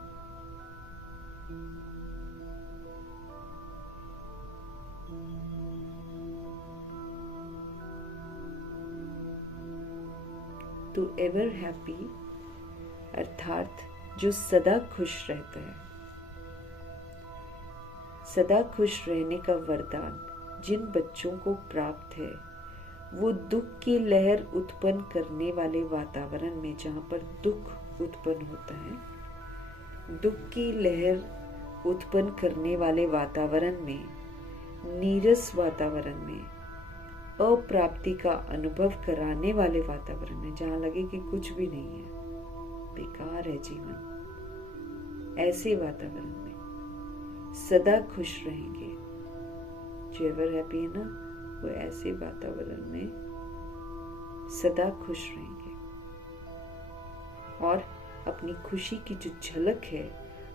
तो एवर हैप्पी अर्थात जो सदा खुश रहता है। सदा खुश रहने का वरदान जिन बच्चों को प्राप्त है, वो दुख की लहर उत्पन्न करने वाले वातावरण में, जहां पर दुख उत्पन्न होता है, दुख की लहर उत्पन्न करने वाले वातावरण में, नीरस वातावरण में, अप्राप्ति का अनुभव कराने वाले वातावरण में, जहां लगे कि कुछ भी नहीं है, बेकार है जीवन, ऐसे वातावरण में सदा खुश रहेंगे। जो एवर हैप्पी है ना, वो ऐसे वातावरण में सदा खुश रहेंगे और अपनी खुशी की जो झलक है,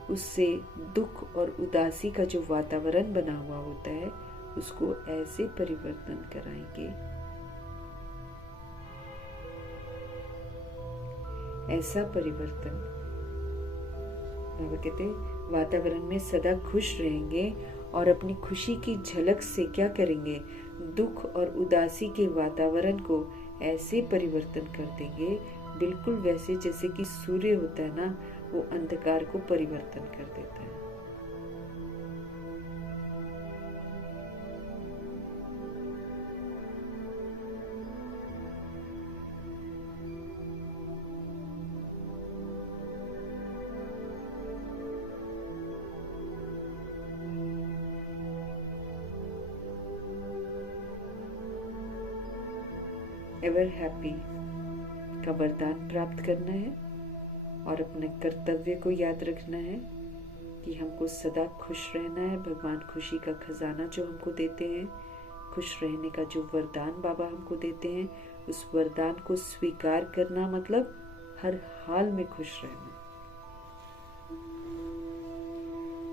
उससे दुख और उदासी का जो वातावरण बना हुआ होता है, उसको ऐसे परिवर्तन कराएंगे, ऐसा परिवर्तन। बाबा कहते वातावरण में सदा खुश रहेंगे और अपनी खुशी की झलक से क्या करेंगे, दुख और उदासी के वातावरण को ऐसे परिवर्तन कर देंगे, बिल्कुल वैसे जैसे कि सूर्य होता है ना, वो अंधकार को परिवर्तन कर देता है। एवर हैप्पी का वरदान प्राप्त करना है और अपने कर्तव्य को याद रखना है कि हमको सदा खुश रहना है। भगवान खुशी का खजाना जो हमको देते हैं, खुश रहने का जो वरदान बाबा हमको देते हैं, उस वरदान को स्वीकार करना मतलब हर हाल में खुश रहना।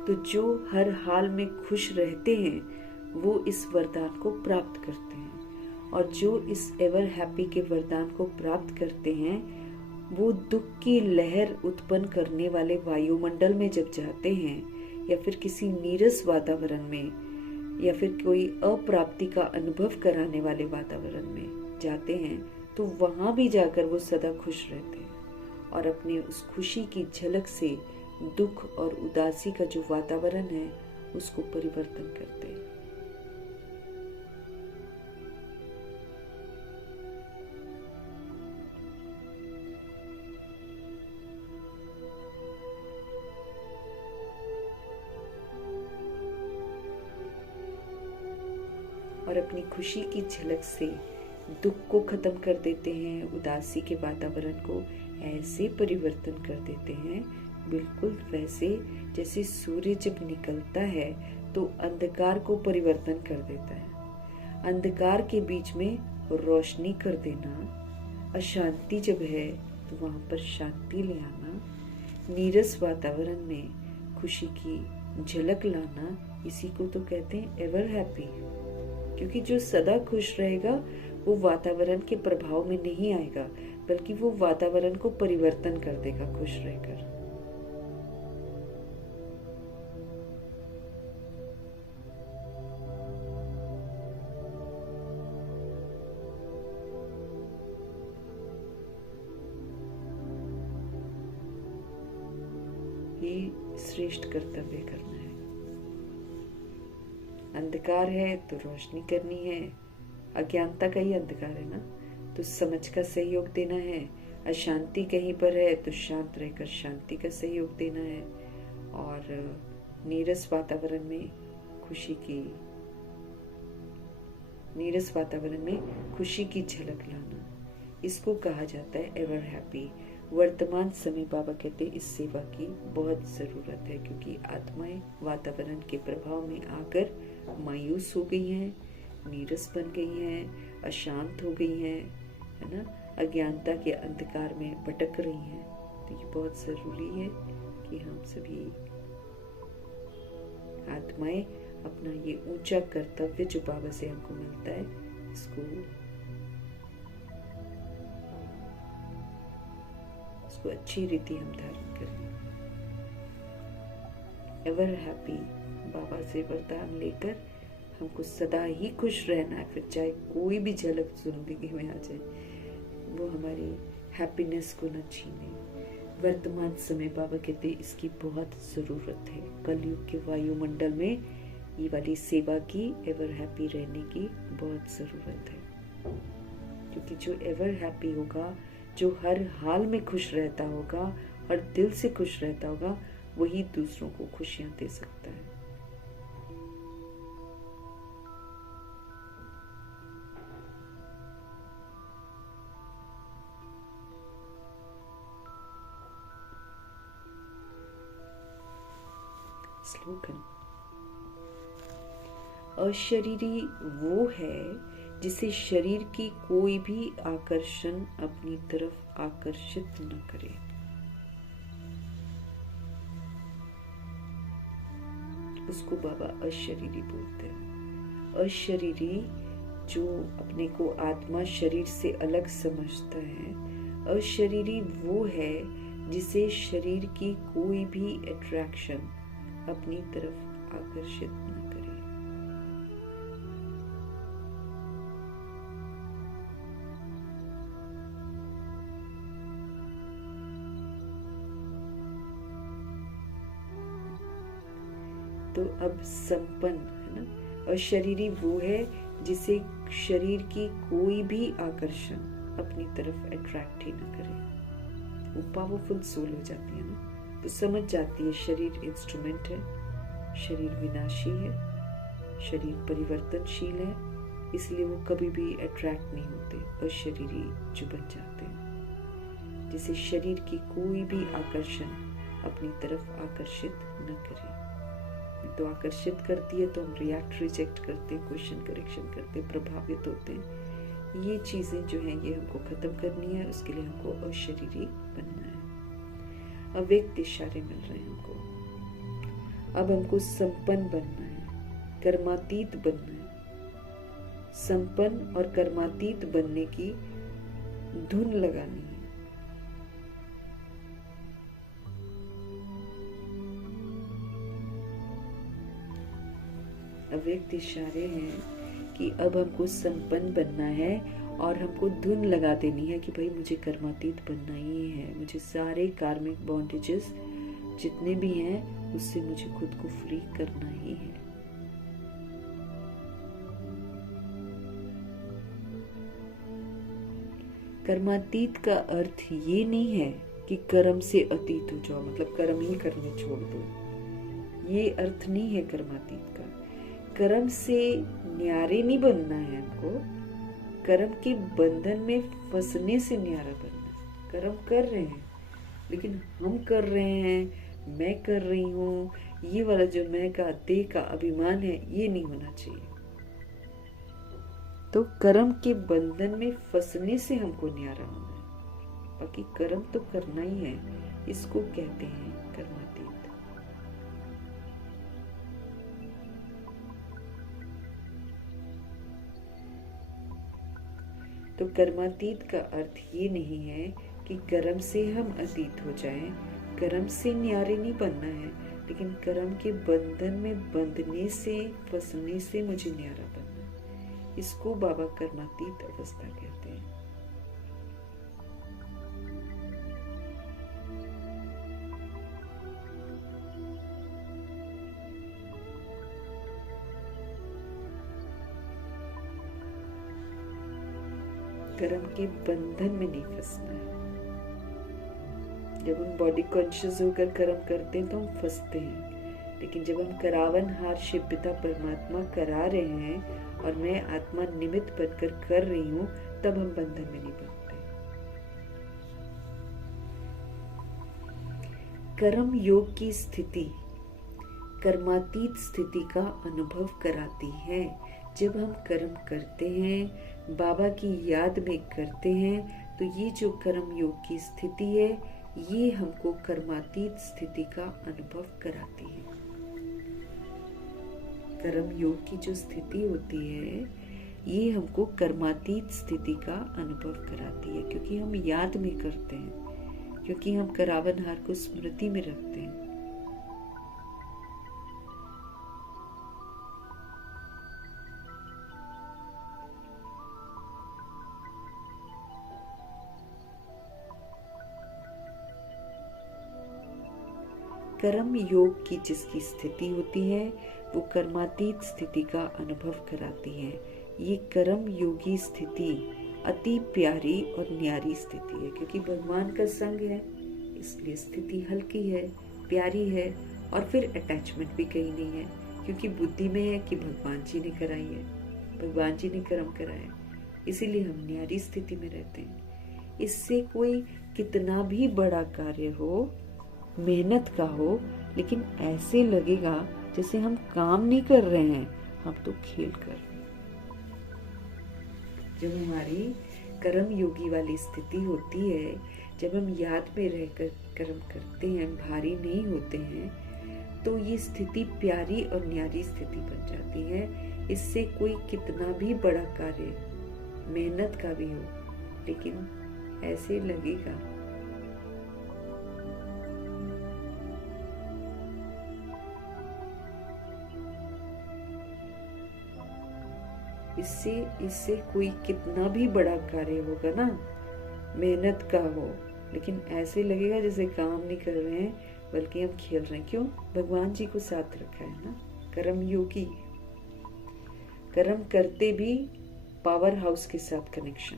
तो जो हर हाल में खुश रहते हैं वो इस वरदान को प्राप्त करते हैं, और जो इस एवर हैप्पी के वरदान को प्राप्त करते हैं वो दुख की लहर उत्पन्न करने वाले वायुमंडल में जब जाते हैं, या फिर किसी नीरस वातावरण में, या फिर कोई अप्राप्ति का अनुभव कराने वाले वातावरण में जाते हैं, तो वहां भी जाकर वो सदा खुश रहते हैं और अपनी उस खुशी की झलक से दुख और उदासी का जो वातावरण है उसको परिवर्तन करते हैं। और अपनी खुशी की झलक से दुख को खत्म कर देते हैं, उदासी के वातावरण को ऐसे परिवर्तन कर देते हैं, बिल्कुल वैसे जैसे सूर्य जब निकलता है तो अंधकार को परिवर्तन कर देता है। अंधकार के बीच में रोशनी कर देना, अशांति जब है तो वहां पर शांति ले आना, नीरस वातावरण में खुशी की झलक लाना, इसी को तो कहते हैं एवर हैप्पी। क्योंकि जो सदा खुश रहेगा वो वातावरण के प्रभाव में नहीं आएगा, बल्कि वो वातावरण को परिवर्तन कर देगा खुश रहकर। ये श्रेष्ठ कर्तव्य करना है। अंधकार है तो रोशनी करनी है, अज्ञानता का ही अंधकार है ना, तो समझ का सहयोग देना है। अशांति कहीं पर है तो शांत रहकर शांति का सहयोग देना है, और नीरस वातावरण में खुशी की झलक लाना, इसको कहा जाता है एवर हैप्पी। वर्तमान समय बाबा कहते हैं इस सेवा की बहुत जरूरत है, क्योंकि आत्माएं वातावरण के प्रभाव में आकर मायूस हो गई हैं, नीरस बन गई हैं, अशांत हो गई हैं, है ना, अज्ञानता के अंधकार में भटक रही हैं। तो ये बहुत जरूरी है कि हम सभी आत्माएं अपना ये ऊंचा कर्तव्य जो बाबा से हमको मिलता है, इसको अच्छी रीति हम धारण करें। एवर हैप्पी बाबा से वरदान लेकर हमको सदा ही खुश रहना है, फिर चाहे कोई भी झलक जिंदगी में आ जाए वो हमारी हैप्पीनेस को न छीने। वर्तमान समय बाबा कहते हैं इसकी बहुत जरूरत है। कलयुग के वायुमंडल में ये वाली सेवा की, एवर हैप्पी रहने की बहुत जरूरत है, क्योंकि जो एवर हैप्पी होगा, जो हर हाल में खुश रहता होगा और दिल से खुश रहता होगा, वही दूसरों को खुशियां दे सकता है। स्लोगन: अशरीरी वो है जिसे शरीर की कोई भी आकर्षण अपनी तरफ आकर्षित न करे। उसको बाबा अशरीरी बोलते हैं। अशरीरी जो अपने को आत्मा शरीर से अलग समझता है, अशरीरी वो है जिसे शरीर की कोई भी अट्रैक्शन अपनी तरफ आकर्षित न करे। तो अब संपन्न है ना, अशरीरी वो है जिसे शरीर की कोई भी आकर्षण अपनी तरफ अट्रैक्ट ही ना करे। वो पावरफुल सोल हो जाती है ना, तो समझ जाती है शरीर इंस्ट्रूमेंट है, शरीर विनाशी है, शरीर परिवर्तनशील है, इसलिए वो कभी भी अट्रैक्ट नहीं होते और शरीरी जो बन जाते हैं, जिसे शरीर की कोई भी आकर्षण अपनी तरफ आकर्षित न करे। तो आकर्षित करती है तो हम रिएक्ट रिजेक्ट करते हैं, क्वेश्चन करेक्शन करते हैं, प्रभावित होते हैं। ये चीजें जो हैं ये हमको खत्म करनी है, उसके लिए हमको अशरीरी बनना है। अव्यक्त इशारे मिल रहे हैं हमको। अब हमको संपन्न बनना है, कर्मातीत बनना है। संपन्न और कर्मातीत बनने की धुन लगानी है। अव्यक्त इशारे हैं कि अब हमको संपन्न बनना है और हमको धुन लगा देनी है कि भाई मुझे कर्मातीत बनना ही है। मुझे सारे कार्मिक बॉन्डेजेस जितने भी हैं उससे मुझे खुद को फ्री करना ही है। कर्मातीत का अर्थ ये नहीं है कि कर्म से अतीत हो जाओ, मतलब कर्म ही करने छोड़ दो। ये अर्थ नहीं है कर्मातीत का। कर्म से न्यारे नहीं बनना है हमको, कर्म के बंधन में फंसने से न्यारा बनना है। कर्म कर रहे हैं लेकिन हम कर रहे हैं, मैं कर रही हूँ, ये वाला जो मैं का देह का अभिमान है ये नहीं होना चाहिए। तो कर्म के बंधन में फंसने से हमको न्यारा होना है। बाकी कर्म तो करना ही है, इसको कहते हैं कर्मातीत। तो कर्मातीत का अर्थ ये नहीं है कि कर्म से हम अतीत हो जाएं, कर्म से न्यारे नहीं बनना है, लेकिन कर्म के बंधन में बंधने से फंसने से मुझे न्यारा बनना है। इसको बाबा कर्मातीत अवस्था कहते हैं। कर्म के बंधन में नहीं फंसना है। जब हम बॉडी कॉन्शियस होकर कर्म करते हैं तो हम फंसते हैं, लेकिन जब हम करावन हार शिव पिता परमात्मा करा रहे हैं और मैं आत्मा निमित्त बनकर कर रही हूँ, तब हम बंधन में नहीं बनते। कर्म योग की स्थिति कर्मातीत स्थिति का अनुभव कराती है। जब हम कर्म करते हैं, बाबा की याद में करते हैं, तो ये जो कर्म योग की स्थिति है ये हमको कर्मातीत स्थिति का अनुभव कराती है। कर्म योग की जो स्थिति होती है ये हमको कर्मातीत स्थिति का अनुभव कराती है, क्योंकि हम याद में करते हैं, क्योंकि हम करावनहार को स्मृति में रखते हैं। कर्म योग की जिसकी स्थिति होती है वो कर्मातीत स्थिति का अनुभव कराती है। ये कर्म योगी स्थिति अति प्यारी और न्यारी स्थिति है, क्योंकि भगवान का संग है, इसलिए स्थिति हल्की है, प्यारी है, और फिर अटैचमेंट भी कहीं नहीं है, क्योंकि बुद्धि में है कि भगवान जी ने कराई है, भगवान जी ने कर्म कराया, इसीलिए हम न्यारी स्थिति में रहते हैं। इससे कोई कितना भी बड़ा कार्य हो, मेहनत का हो, लेकिन ऐसे लगेगा जैसे हम काम नहीं कर रहे हैं, हम तो खेल कर रहे हैं। जब हमारी कर्म योगी वाली स्थिति होती है, जब हम याद में रहकर कर्म करते हैं, भारी नहीं होते हैं, तो ये स्थिति प्यारी और न्यारी स्थिति बन जाती है। इससे कोई कितना भी बड़ा कार्य मेहनत का भी हो, लेकिन ऐसे लगेगा इससे कोई कितना भी बड़ा कार्य होगा ना, मेहनत का हो, लेकिन ऐसे लगेगा जैसे काम नहीं कर रहे हैं, बल्कि हम खेल रहे हैं। क्यों? भगवान जी को साथ रखा है ना। कर्म योगी, कर्म करते भी पावर हाउस के साथ कनेक्शन,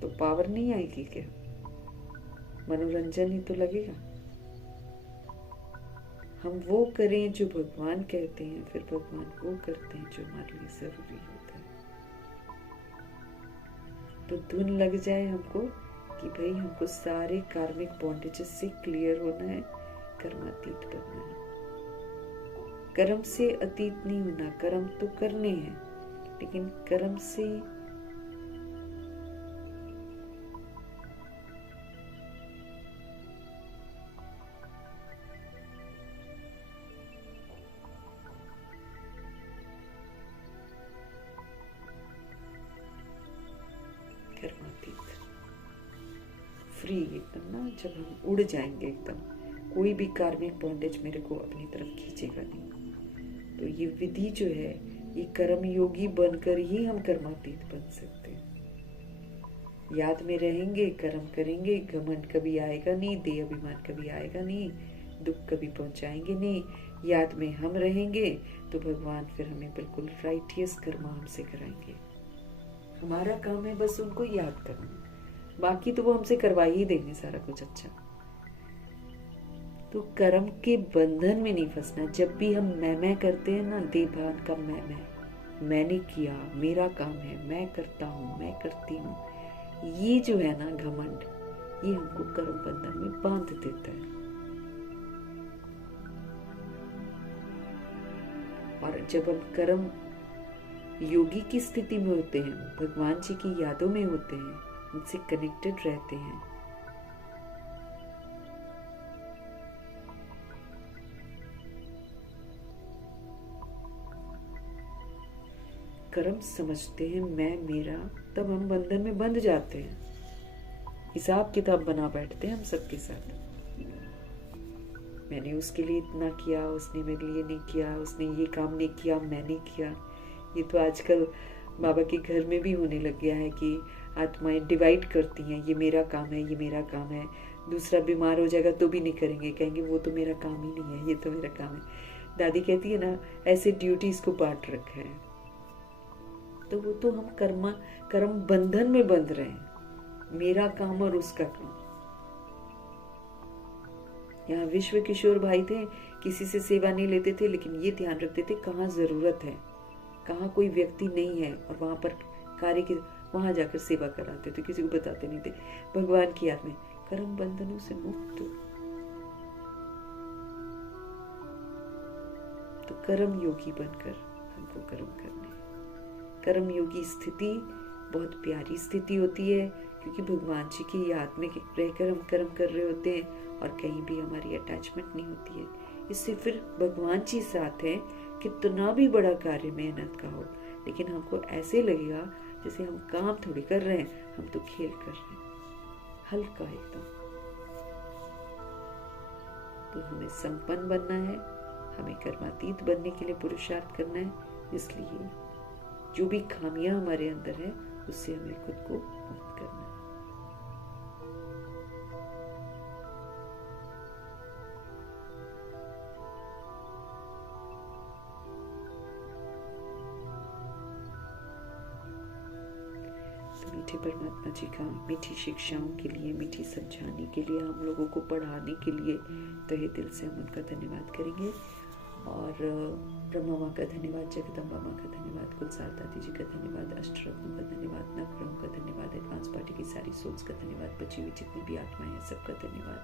तो पावर नहीं आएगी क्या? मनोरंजन ही तो लगेगा। हम वो करें जो भगवान कहते हैं, फिर भगवान वो करते हैं जो हमारे लिए जरूरी होता है। तो धुन लग जाए हमको कि भाई हमको सारे कार्मिक बॉन्डेजेस से क्लियर होना है, कर्मातीत बनना है। कर्म से अतीत नहीं होना, कर्म तो करने हैं, लेकिन कर्म से कर्मातीत फ्री एकदम ना, जब हम उड़ जाएंगे एकदम, कोई भी कार्मिक बॉन्डेज मेरे को अपनी तरफ खींचेगा नहीं। तो ये विधि जो है, ये कर्म योगी बनकर ही हम कर्मातीत बन सकते हैं। याद में रहेंगे, कर्म करेंगे, घमंड कभी आएगा नहीं, देह अभिमान कभी आएगा नहीं, दुख कभी पहुंचाएंगे नहीं। याद में हम रहेंगे तो भगवान फिर हमें बिल्कुल राइटियस कर्म हमसे कराएंगे। हमारा काम है बस उनको याद करना, बाकी तो वो हमसे करवा ही देंगे सारा कुछ अच्छा। तो कर्म के बंधन में नहीं फंसना। जब भी हम मैं करते हैं ना, देभान का मैंने किया, मेरा काम है, मैं करता हूँ, मैं करती हूँ, ये जो है ना घमंड, ये हमको कर्म बंधन में बांध देता है। और जब हम कर्म योगी की स्थिति में होते हैं, भगवान जी की यादों में होते हैं, उनसे कनेक्टेड रहते हैं, कर्म समझते हैं मैं मेरा, तब हम बंधन में बंध जाते हैं। हिसाब किताब बना बैठते हैं हम सबके साथ। मैंने उसके लिए इतना किया, उसने मेरे लिए नहीं किया, उसने ये काम नहीं किया, मैंने किया। ये तो आजकल बाबा के घर में भी होने लग गया है कि आत्माएं डिवाइड करती हैं, ये मेरा काम है, ये मेरा काम है। दूसरा बीमार हो जाएगा तो भी नहीं करेंगे, कहेंगे वो तो मेरा काम ही नहीं है, ये तो मेरा काम है। दादी कहती है ना, ऐसे ड्यूटीज को बांट रखा है। तो वो तो हम कर्म बंधन में बंध रहे हैं, मेरा काम और उसका काम। यहाँ विश्व किशोर भाई थे, किसी से सेवा नहीं लेते थे, लेकिन ये ध्यान रखते थे कहाँ जरूरत है, कहाँ कोई व्यक्ति नहीं है, और वहां पर कार्य के वहां जाकर सेवा कराते थे, किसी को बताते नहीं थे। भगवान की याद में कर्म बंधनों से मुक्त। तो कर्म योगी बनकर हमको कर्म करने। कर्म योगी स्थिति बहुत प्यारी स्थिति होती है, क्योंकि भगवान जी की याद में रहकर हम कर्म कर रहे होते हैं और कहीं भी हमारी अटैचमेंट नहीं होती है। इससे फिर भगवान जी साथ है, कितना भी बड़ा कार्य मेहनत का हो, लेकिन हमको ऐसे लगेगा जैसे हम काम थोड़ी कर रहे हैं, हम तो खेल कर रहे हैं, हल्का एकदम। तो हमें संपन्न बनना है, हमें कर्मातीत बनने के लिए पुरुषार्थ करना है। इसलिए जो भी खामियां हमारे अंदर है, उससे हमें खुद को मुक्त करना है। तो मीठे परमात्मा जी का मीठी शिक्षाओं के लिए, मीठी समझाने के लिए, हम लोगों को पढ़ाने के लिए तहे दिल से हम उनका धन्यवाद करेंगे। और ब्रह्मा माँ का धन्यवाद, जगदम्बा माँ का धन्यवाद, कुलसार दादी जी का धन्यवाद, अष्टरत्नों का धन्यवाद, नवग्रहों का धन्यवाद, एडवांस पार्टी की सारी सोल्स का धन्यवाद, बची हुई जितनी भी आत्माएं हैं सबका धन्यवाद।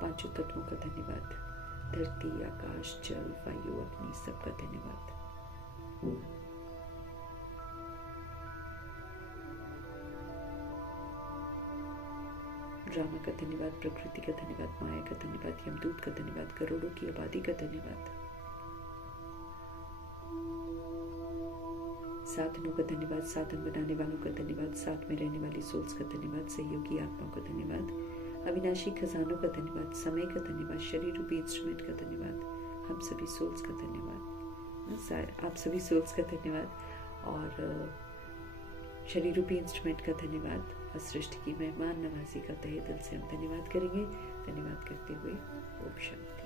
पांचों तत्वों का धन्यवाद, धरती, आकाश, जल, वायु, अग्नि, सबका धन्यवाद। ड्रामा का धन्यवाद, प्रकृति का धन्यवाद, माया का धन्यवाद, यमदूत का धन्यवाद, करोड़ों की आबादी का धन्यवाद, साधनों का धन्यवाद, साधन बनाने वालों का धन्यवाद, साथ में रहने वाली सोल्स का धन्यवाद, सहयोगी आत्माओं का धन्यवाद, अविनाशी खजानों का धन्यवाद, समय का धन्यवाद, शरीर रूपी इंस्ट्रूमेंट का धन्यवाद, हम सभी सोल्स का धन्यवाद, आप सभी सोल्स का धन्यवाद, और शरीर रूपी इंस्ट्रूमेंट का धन्यवाद, और सृष्टि की मेहमान नवाजी का तहे दिल से हम धन्यवाद करेंगे। धन्यवाद करते हुए ओम शांति।